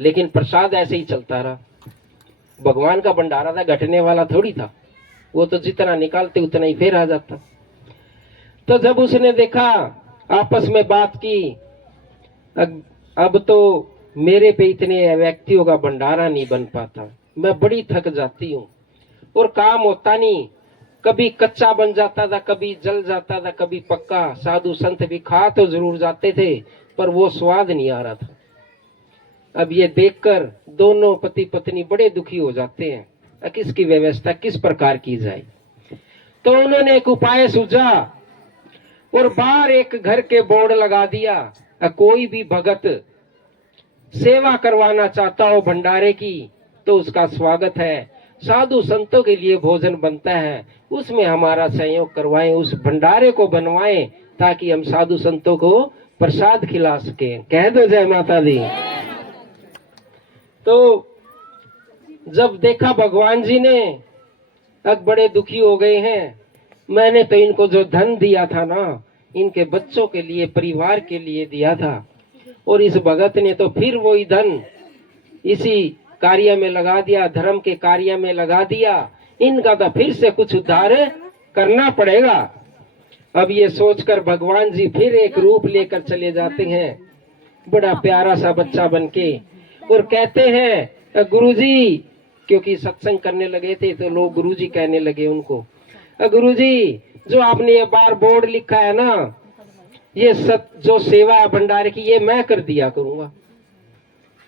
लेकिन प्रसाद ऐसे ही चलता रहा। भगवान का भंडारा था, घटने वाला थोड़ी था, वो तो जितना निकालते उतना ही फिर आ जाता। तो जब उसने देखा, आपस में बात की, अब तो मेरे पे इतने व्यक्तियों का भंडारा नहीं बन पाता, मैं बड़ी थक जाती हूँ और काम होता नहीं, कभी कच्चा बन जाता था, कभी जल जाता था, कभी पक्का। साधु संत भी खा तो जरूर जाते थे, पर वो स्वाद नहीं आ रहा था। अब ये देखकर दोनों पति पत्नी बड़े दुखी हो जाते हैं, किसकी व्यवस्था किस प्रकार की जाए। तो उन्होंने एक उपाय सूझा और बाहर एक घर के बोर्ड लगा दिया, कोई भी भगत सेवा करवाना चाहता हो भंडारे की तो उसका स्वागत है, साधु संतों के लिए भोजन बनता है, उसमें हमारा सहयोग करवाएं, उस भंडारे को बनवाएं ताकि हम साधु संतों को प्रसाद खिला सकें। कह दो जय माता दी। तो जब देखा भगवान जी ने, अब बड़े दुखी हो गए हैं, मैंने तो इनको जो धन दिया था ना, इनके बच्चों के लिए, परिवार के लिए दिया था। और इस भगत ने तो फिर वही धन इसी कार्य में लगा दिया, धर्म के कार्य में लगा दिया। इनका तो फिर से कुछ उद्धार करना पड़ेगा। अब ये सोचकर भगवान जी फिर एक रूप लेकर चले जाते हैं, बड़ा प्यारा सा बच्चा बनके, और कहते हैं गुरुजी, क्योंकि सत्संग करने लगे थे तो लोग गुरुजी कहने लगे उनको, गुरुजी जो आपने ये बार बोर्ड लिखा है ना, ये जो सेवा है भंडारे की, ये मैं कर दिया करूंगा।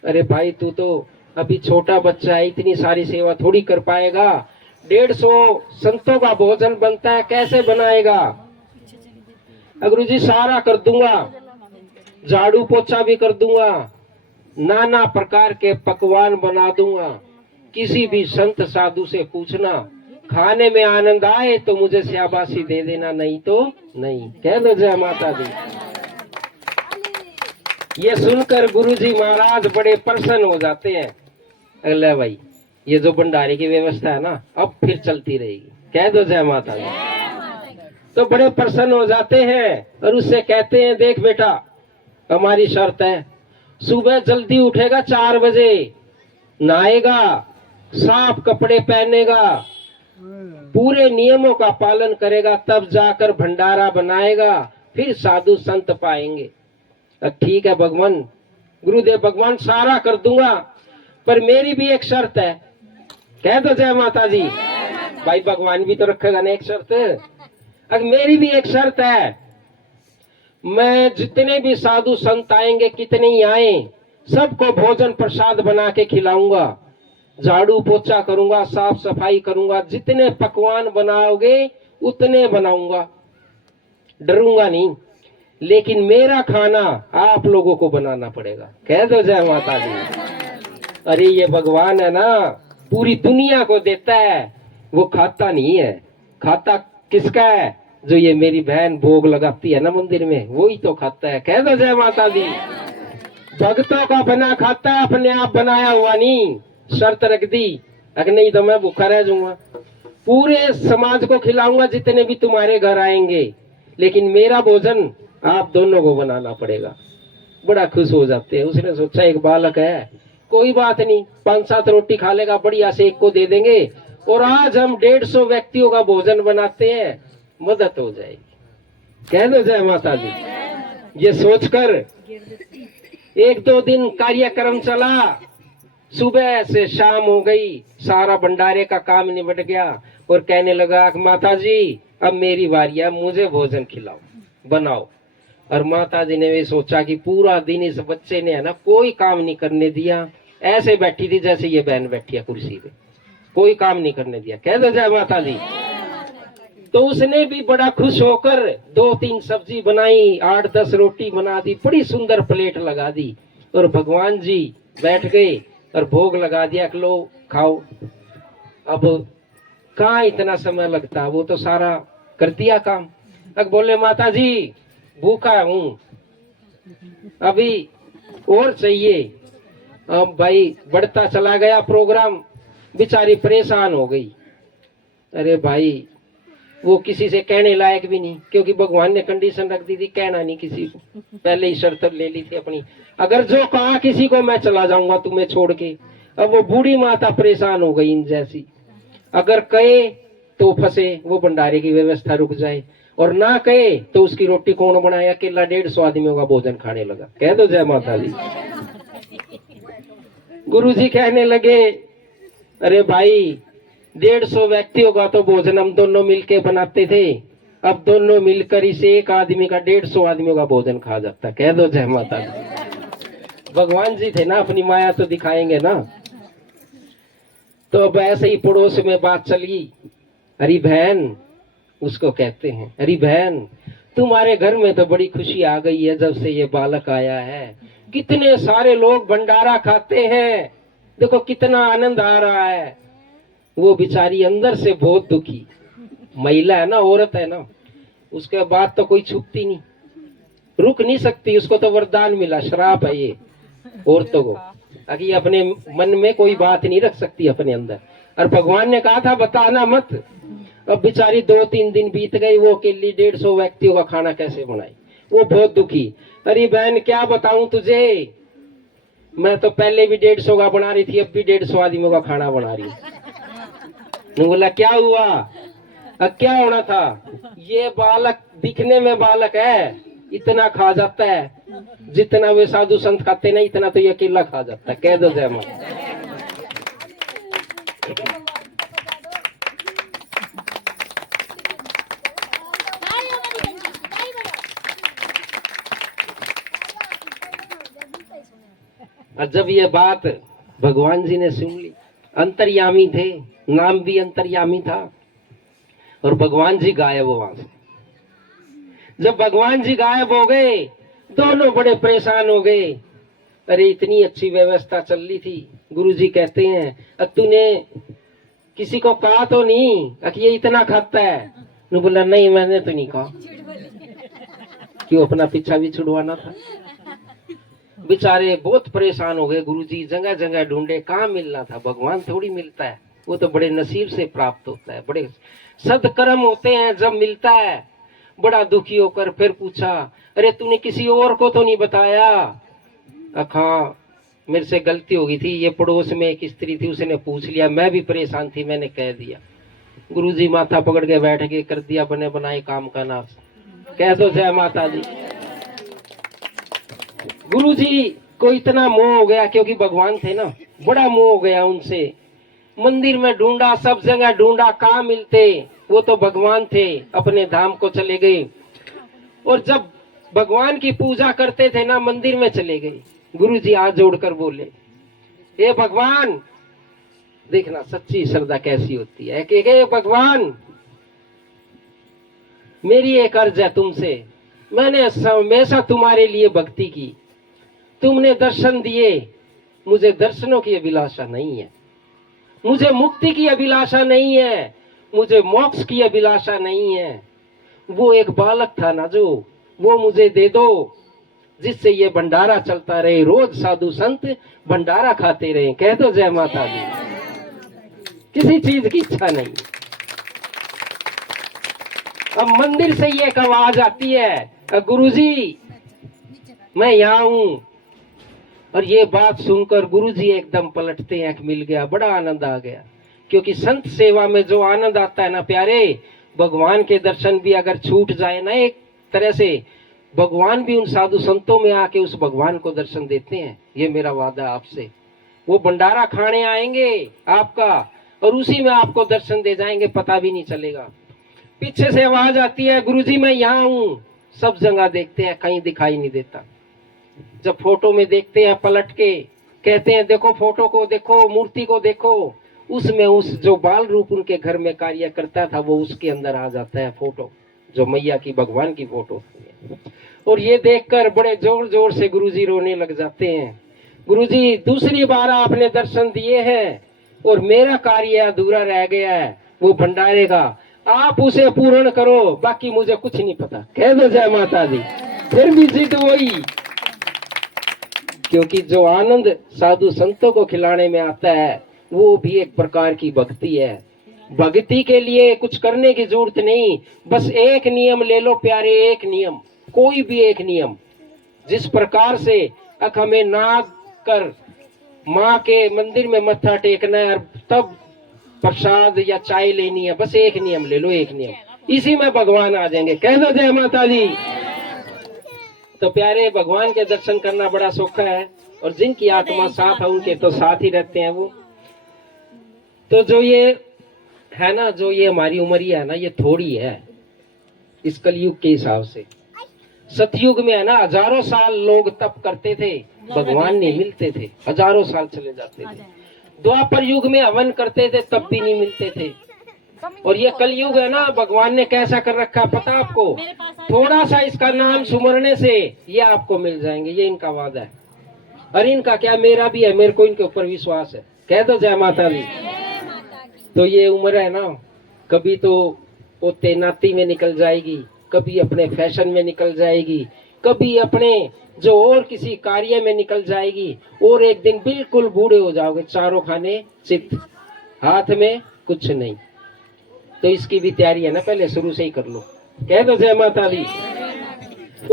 अरे भाई तू तो अभी छोटा बच्चा है, इतनी सारी सेवा थोड़ी कर पाएगा। 150 संतों का भोजन बनता है, कैसे बनाएगा? गुरुजी सारा कर दूंगा, झाड़ू पोछा भी कर दूंगा, नाना प्रकार के पकवान बना दूंगा। किसी भी संत साधु से पूछना, खाने में आनंद आए तो मुझे शाबाशी दे देना, नहीं तो नहीं। कह दो जय माता दी। ये सुनकर गुरुजी महाराज बड़े प्रसन्न हो जाते हैं। अगले भाई ये जो भंडारे की व्यवस्था है ना, अब फिर चलती रहेगी। कह दो जय माता दी। तो बड़े प्रसन्न हो जाते हैं और उससे कहते हैं, देख बेटा हमारी शर्त है, सुबह जल्दी उठेगा 4 बजे, नहाएगा, साफ कपड़े पहनेगा, पूरे नियमों का पालन करेगा, तब जाकर भंडारा बनाएगा, फिर साधु संत पाएंगे। ठीक है भगवान, गुरुदेव भगवान सारा कर दूंगा, पर मेरी भी एक शर्त है। कह दो जय माता जी। भाई भगवान भी तो रखेगा ना एक शर्त। अगर मेरी भी एक शर्त है, मैं जितने भी साधु संत आएंगे, कितने ही आए, सबको भोजन प्रसाद बना के खिलाऊंगा, झाड़ू पोछा करूंगा, साफ सफाई करूंगा, जितने पकवान बनाओगे उतने बनाऊंगा, डरूंगा नहीं। लेकिन मेरा खाना आप लोगों को बनाना पड़ेगा। कह दो जय माता दी। अरे ये भगवान है ना, पूरी दुनिया को देता है, वो खाता नहीं है। खाता किसका है? जो ये मेरी बहन भोग लगाती है ना मंदिर में, वो ही तो खाता है। कह दो जय माता दी। भक्तों का बना खाता है, अपने आप बनाया हुआ नहीं। शर्त रख दी, अगर नहीं तो मैं भूखा रह जाऊंगा। पूरे समाज को खिलाऊंगा जितने भी तुम्हारे घर आएंगे, लेकिन मेरा भोजन आप दोनों को बनाना पड़ेगा। बड़ा खुश हो जाते हैं। उसने सोचा एक बालक है, कोई बात नहीं, 5-7 रोटी खा लेगा, बढ़िया से एक को दे देंगे, और आज हम 150 व्यक्तियों का भोजन बनाते हैं, मदद हो जाएगी। कह दो जय माता दी। ये सोचकर 1-2 दिन कार्यक्रम चला, सुबह से शाम हो गई, सारा भंडारे का काम निबट गया, और कहने लगा माता जी अब मेरी बारी है, मुझे भोजन खिलाओ, बनाओ। और माता जी ने भी सोचा कि पूरा दिन इस बच्चे ने है ना कोई काम नहीं करने दिया, ऐसे बैठी थी जैसे ये बहन बैठी है कुर्सी पे, कोई काम नहीं करने दिया। कह दो जय माता दी। तो उसने भी बड़ा खुश होकर 2-3 सब्जी बनाई, 8-10 रोटी बना दी, बड़ी सुंदर प्लेट लगा दी, और भगवान जी बैठ गए और भोग लगा दिया कि लो खाओ। अब कहाँ इतना समय लगता, वो तो सारा कर दिया काम। अब बोले माता जी भूखा हूँ, अभी और चाहिए। अब भाई बढ़ता चला गया प्रोग्राम, बेचारी परेशान हो गई। अरे भाई वो किसी से कहने लायक भी नहीं, क्योंकि भगवान ने कंडीशन रख दी थी, कहना नहीं किसी को, पहले ही शर्त ले ली थी अपनी। अगर जो कहा किसी को मैं चला जाऊंगा तुम्हें छोड़ के। अब वो बूढ़ी माता परेशान हो गई इन जैसी, अगर कहे तो फंसे, वो भंडारे की व्यवस्था रुक जाए, और ना कहे तो उसकी रोटी कौन बनाए, अकेला 150 आदमियों का भोजन खाने लगा। कह दो जय माता दी। गुरुजी कहने लगे अरे भाई 150 व्यक्तियों का तो भोजन हम दोनों मिलके बनाते थे, अब दोनों मिलकर इसे एक आदमी का 150 आदमियों का भोजन खा जाता। कह दो जय माता दी। भगवान जी थे ना, अपनी माया तो दिखाएंगे ना। तो अब ऐसे ही पड़ोस में बात चली, अरे बहन, उसको कहते हैं, अरे बहन तुम्हारे घर में तो बड़ी खुशी आ गई है जब से ये बालक आया है, कितने सारे लोग भंडारा खाते हैं, देखो कितना आनंद आ रहा है। वो बेचारी अंदर से बहुत दुखी, महिला है ना, औरत है ना, उसके बाद तो कोई छुपती नहीं, रुक नहीं सकती, उसको तो वरदान मिला, श्राप है ये औरतों को, ताकि अपने मन में कोई बात नहीं रख सकती अपने अंदर। और भगवान ने कहा था बताना मत, अब बेचारी 2-3 दिन बीत गई, वो अकेली 150 व्यक्तियों का खाना कैसे बनाई, वो बहुत दुखी। अरे बहन क्या बताऊं तुझे, मैं तो पहले भी 150 का बना रही थी, अब भी 150 आदमियों का खाना बना रही हूँ। बोला क्या हुआ, क्या होना था, ये बालक दिखने में बालक है, इतना खा जाता है, जितना वे साधु संत खाते नहीं इतना तो ये अकेला खा जाता है। कह दो जय माता। और जब ये बात भगवान जी ने सुन ली, अंतर्यामी थे, नाम भी अंतर्यामी था, और भगवान जी गायब हो वहां से। जब भगवान जी गायब हो गए, दोनों बड़े परेशान हो गए। अरे इतनी अच्छी व्यवस्था चल रही थी। गुरुजी कहते हैं अब तूने किसी को कहा तो नहीं कि ये इतना खाता है? ने बोला नहीं मैंने तो नहीं कहा। क्यों, अपना पीछा भी छुड़वाना था। बेचारे बहुत परेशान हो गए। गुरुजी जगह जगह ढूंढे, कहाँ मिलना था, भगवान थोड़ी मिलता है, वो तो बड़े नसीब से प्राप्त होता है, बड़े सदकर्म होते हैं जब मिलता है। बड़ा दुखी होकर फिर पूछा, अरे तूने किसी और को तो नहीं बताया? हाँ मेरे से गलती हो गई थी, ये पड़ोस में एक स्त्री थी उसने पूछ लिया, मैं भी परेशान थी मैंने कह दिया। गुरुजी माथा पकड़ के बैठ के कर दिया बने बनाए काम का नाश। कह दो जय माता दी। गुरुजी को इतना मोह हो गया, क्योंकि भगवान थे ना, बड़ा मोह हो गया उनसे। मंदिर में ढूंढा, सब जगह ढूंढा, कहाँ मिलते, वो तो भगवान थे, अपने धाम को चले गए। और जब भगवान की पूजा करते थे ना, मंदिर में चले गए। गुरुजी हाथ जोड़कर बोले, हे भगवान, देखना सच्ची श्रद्धा कैसी होती है कि हे भगवान, मेरी एक अर्ज है तुमसे, मैंने हमेशा तुम्हारे लिए भक्ति की, तुमने दर्शन दिए, मुझे दर्शनों की अभिलाषा नहीं है, मुझे मुक्ति की अभिलाषा नहीं है, मुझे मोक्ष की अभिलाषा नहीं है। वो एक बालक था ना जो, वो मुझे दे दो जिससे ये भंडारा चलता रहे, रोज साधु संत भंडारा खाते रहे। कह दो जय माता दी। किसी चीज की इच्छा नहीं। अब मंदिर से ये एक आवाज आती है, गुरुजी मैं यहाँ हूँ। और ये बात सुनकर गुरुजी एकदम पलटते हैं, मिल गया, बड़ा आनंद आ गया। क्योंकि संत सेवा में जो आनंद आता है ना प्यारे, भगवान के दर्शन भी अगर छूट जाए ना, एक तरह से भगवान भी उन साधु संतों में आके उस भगवान को दर्शन देते हैं। ये मेरा वादा आपसे। वो भंडारा खाने आएंगे आपका, और उसी में आपको दर्शन दे जाएंगे, पता भी नहीं चलेगा। पीछे से आवाज आती है, गुरुजी मैं यहाँ हूँ। सब जगह देखते हैं, कहीं दिखाई नहीं देता। जब फोटो में देखते हैं पलट के, कहते हैं देखो फोटो को देखो, मूर्ति को देखो, उसमें उस जो बाल रूप उनके घर में कार्य करता था वो उसके अंदर आ जाता है फोटो, जो मैया की भगवान की फोटो। और ये देखकर बड़े जोर जोर से गुरुजी रोने लग जाते हैं। गुरुजी दूसरी बार आपने दर्शन दिए हैं और मेरा कार्य अधूरा रह गया है, वो भंडारे का, आप उसे पूर्ण करो, बाकी मुझे कुछ नहीं पता। कह दो जय माता दी। फिर भी जिद वही, क्योंकि जो आनंद साधु संतों को खिलाने में आता है वो भी एक प्रकार की भक्ति है। भक्ति के लिए कुछ करने की जरूरत नहीं, बस एक नियम ले लो प्यारे, एक नियम, कोई भी एक नियम। जिस प्रकार से हमें नाग कर माँ के मंदिर में मत्था टेकना है और तब प्रसाद या चाय लेनी है, बस एक नियम ले लो, एक नियम, इसी में भगवान आ जाएंगे। कह दो जय माता दी। तो प्यारे, भगवान के दर्शन करना बड़ा सौखा है, और जिनकी आत्मा साफ है उनके तो साथ ही रहते हैं वो। तो जो ये है ना, जो ये हमारी उम्र है ना, ये थोड़ी है इस कलयुग के हिसाब से। सतयुग में है ना, हजारों साल लोग तप करते थे, भगवान नहीं मिलते थे, हजारों साल चले जाते थे। द्वापर युग में हवन करते थे, तब भी नहीं मिलते थे। और ये कलयुग है ना, भगवान ने कैसा कर रखा पता आपको? थोड़ा सा इसका नाम सुमरने से ये आपको मिल जाएंगे, ये इनका वादा है। अरे इनका क्या, मेरा भी है, मेरे को इनके ऊपर विश्वास है। कह दो जय माता दी। तो ये उम्र है ना, कभी तो वो तैनाती में निकल जाएगी, कभी अपने फैशन में निकल जाएगी, कभी अपने जो और किसी कार्य में निकल जाएगी, और एक दिन बिल्कुल बूढ़े हो जाओगे, चारों खाने चित, हाथ में कुछ नहीं। तो इसकी भी तैयारी है ना, पहले शुरू से ही कर लो। कह दो जय माता दी।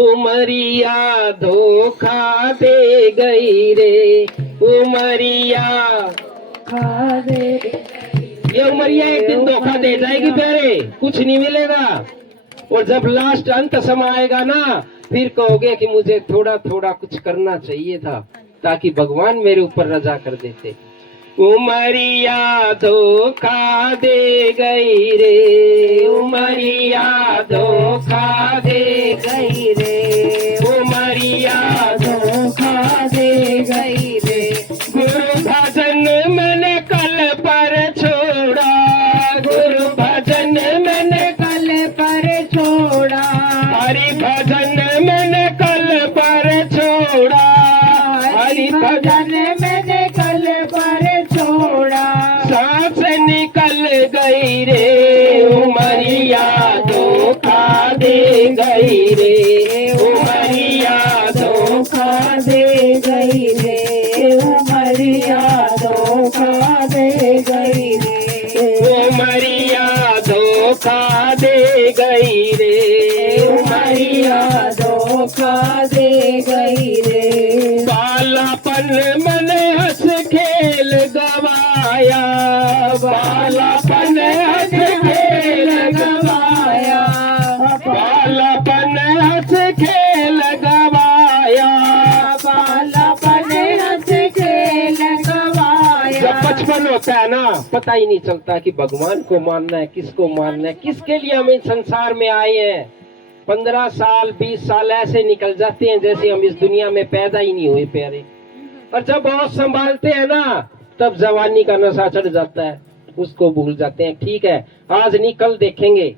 उमरिया धोखा दे गई रे, उमरिया खा दे। ये उमरिया एक दिन धोखा दे जाएगी प्यारे, कुछ नहीं मिलेगा। और जब लास्ट अंत समय आएगा ना, फिर कहोगे कि मुझे थोड़ा थोड़ा कुछ करना चाहिए था ताकि भगवान मेरे ऊपर रजा कर देते। उमरिया धोखा दे गई रे, उमरिया धोखा दे गई रे, उमरिया धोखा दे गई रे। गुरु भजन मैंने कल पर छोड़ा, गुरु भजन मैंने कल पर छोड़ा, हरि भजन मैंने कल पर छोड़ा, हरि भजन मैंने कल पर छोड़ा। सांस निकल गई रे, उमरिया धोखा दे गई रे, उमरिया धोखा दे गई रे, उमरिया धोखा दे गई रे, उमरिया धोखा दे गई रे, उमरिया धोखा दे गई रे। बालापन मैंने हंस खेल गवाया, बालापन हंस खेल गवाया, बालापन हंस खेल गवाया, बालापन हंस खेल गवाया। जब बचपन होता है ना, पता ही नहीं चलता कि भगवान को मानना है, किसको मानना है, किसके लिए हम इस संसार में आए हैं। 15 साल 20 साल ऐसे निकल जाते हैं जैसे हम इस दुनिया में पैदा ही नहीं हुए प्यारे। और जब बहुत संभालते हैं ना, तब जवानी का नशा चढ़ जाता है, उसको भूल जाते हैं। ठीक है, आज नहीं कल देखेंगे।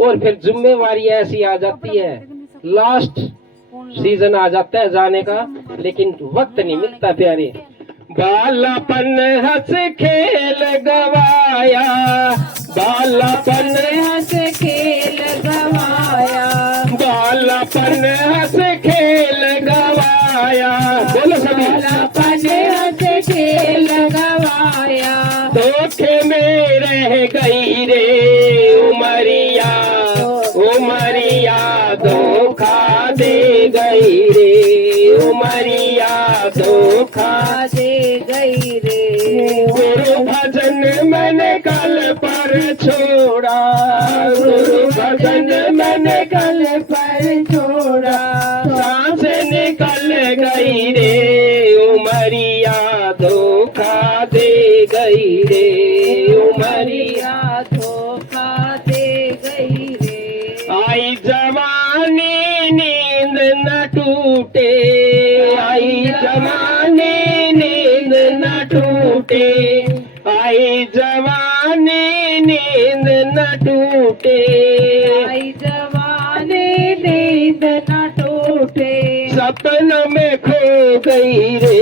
और फिर जिम्मेवारी ऐसी आ जाती है, लास्ट सीजन आ जाता है जाने का, लेकिन वक्त नहीं मिलता प्यारे। बालापन हंस खेल गवाया, बालापन हंस खेल गवाया, बालापन हंस खेल गवाया। बोलो सभी। बालापन हंस खेल गवाया। धोखे में रह गई रे, उमरिया उमरिया धोखा दे गई रे, उमरिया धोखा दे गई रे। गुरु भजन मैंने कल पर छोड़ा, गुरु भजन मैंने कल पर छोड़ा, सांस निकल गई रे, उमरिया धोखा दे गई रे, उमरिया धोखा दे गई रे। आई जवानी नींद न टूटे, आई जवानी नींद न टूटे, आई जवानी नींद न टूटे, आई जवानी नींद न टूटे। सपन में खो गई रे,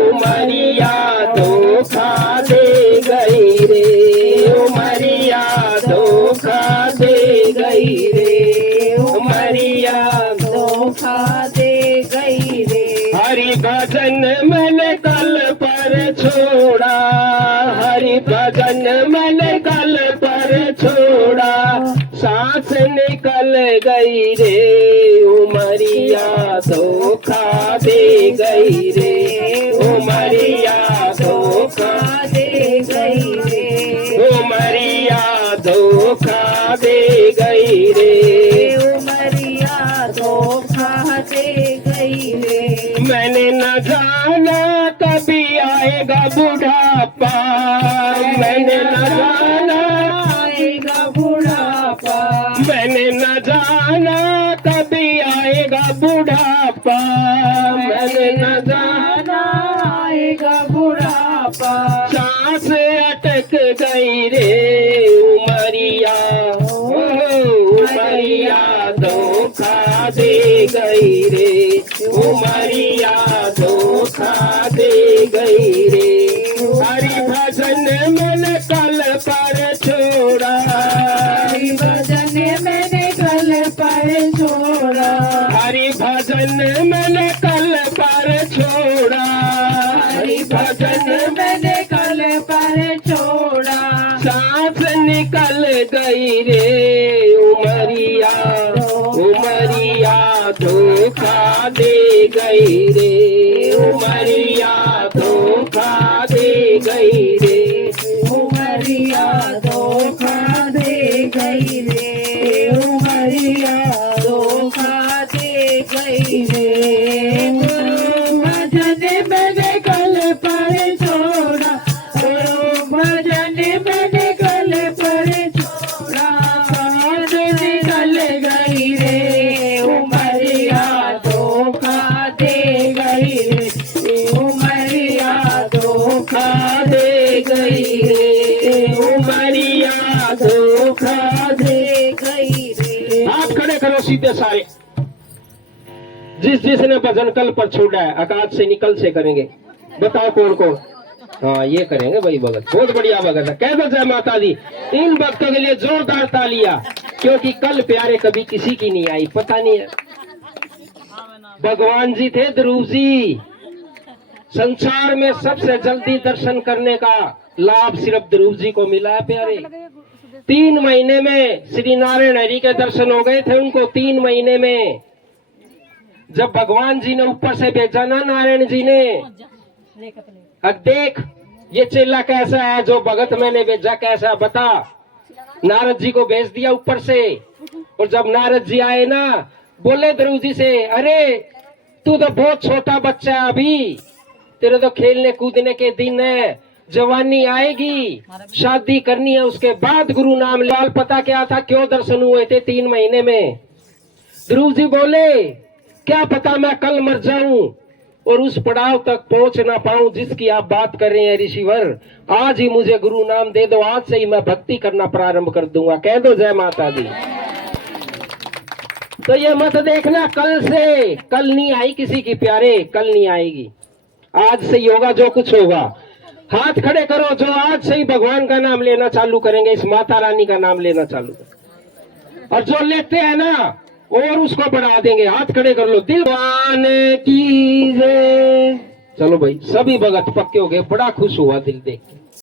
उमरिया धोखा दे गई रे, उमरिया धोखा दे गई रे, उमरिया धोखा दे गई रे। हरि भजन मैंने कल पर छोड़ा, हरि भजन मैंने कल पर छोड़ा, सांस निकल गई रे, उमरिया धोखा दे गई रे, उमरिया धोखा दे गई रे। उमरिया धोखा दे गई रे, उमरिया धोखा दे गई रे। मैंने न जाना कभी आएगा बुढ़ापा, मैंने न जाना आएगा बुढ़ापा, मैंने न जाना कभी आएगा बुढ़ापा, मैंने न जाना आएगा बुढ़ापा। सांस अटक गई रे, उमरिया उमरिया धोखा दे गई रे, उमरिया धोखा दे गई रे। हरि भजन मन कल पर छोड़ा, हरि भजन मैंने कल पर छोड़ा, हरि भजन मैंने कल पर छोड़ा, हरि भजन मैंने कल पर छोड़ा। सांस निकल उमरिया धोखा दे गई रे, उमरिया धोखा दे गई रे। गुरु भजन मैंने गल पर छोड़ा, गुरु भजन मैंने गल पर छोड़ा, बात निकल गई रे, उमरिया धोखा दे गई रे, उमरिया धोखा दे गई रे, उमरिया धोखा दे गई रे। हाथ खड़े करो सीधे सारे। जिसने भजन कल पर छोड़ा है आकाश से निकल से करेंगे, बताओ कौन कौन। हाँ ये करेंगे भाई भगत, बहुत बढ़िया भगत है। कह दो जय माता दी। इन भक्तों के लिए जोरदार तालियां, क्योंकि कल प्यारे कभी किसी की नहीं आई, पता नहीं है। भगवान जी थे ध्रुव जी, संसार में सबसे जल्दी दर्शन करने का लाभ सिर्फ ध्रुव जी को मिला है प्यारे। 3 महीने में श्री नारायण हरि के दर्शन हो गए थे उनको, 3 महीने में। जब भगवान जी ने ऊपर से भेजा ना नारायण जी ने, अब देख ये चेला कैसा है, जो भगत मैंने भेजा कैसा, बता। नारद जी को भेज दिया ऊपर से, और जब नारद जी आए ना, बोले ध्रुव जी से, अरे तू तो बहुत छोटा बच्चा है अभी, तेरे तो खेलने कूदने के दिन है, जवानी आएगी, शादी करनी है, उसके बाद गुरु नाम ले। पता क्या था, क्यों दर्शन हुए थे 3 महीने में? ध्रुव जी बोले, क्या पता मैं कल मर जाऊं और उस पड़ाव तक पहुंच ना पाऊं जिसकी आप बात कर रहे हैं ऋषिवर। आज ही मुझे गुरु नाम दे दो, आज से ही मैं भक्ति करना प्रारंभ कर दूंगा। कह दो जय माता दी। तो ये मत देखना कल से, कल नहीं आई किसी की प्यारे, कल नहीं आएगी, आज से ही होगा जो कुछ होगा। हाथ खड़े करो जो आज से ही भगवान का नाम लेना चालू करेंगे, इस माता रानी का नाम लेना चालू करेंगे, और जो लेते हैं ना और उसको बढ़ा देंगे। हाथ खड़े कर लो। दिलवान की जय। चलो भाई, सभी भगत पक्के हो गए, बड़ा खुश हुआ दिल देख के।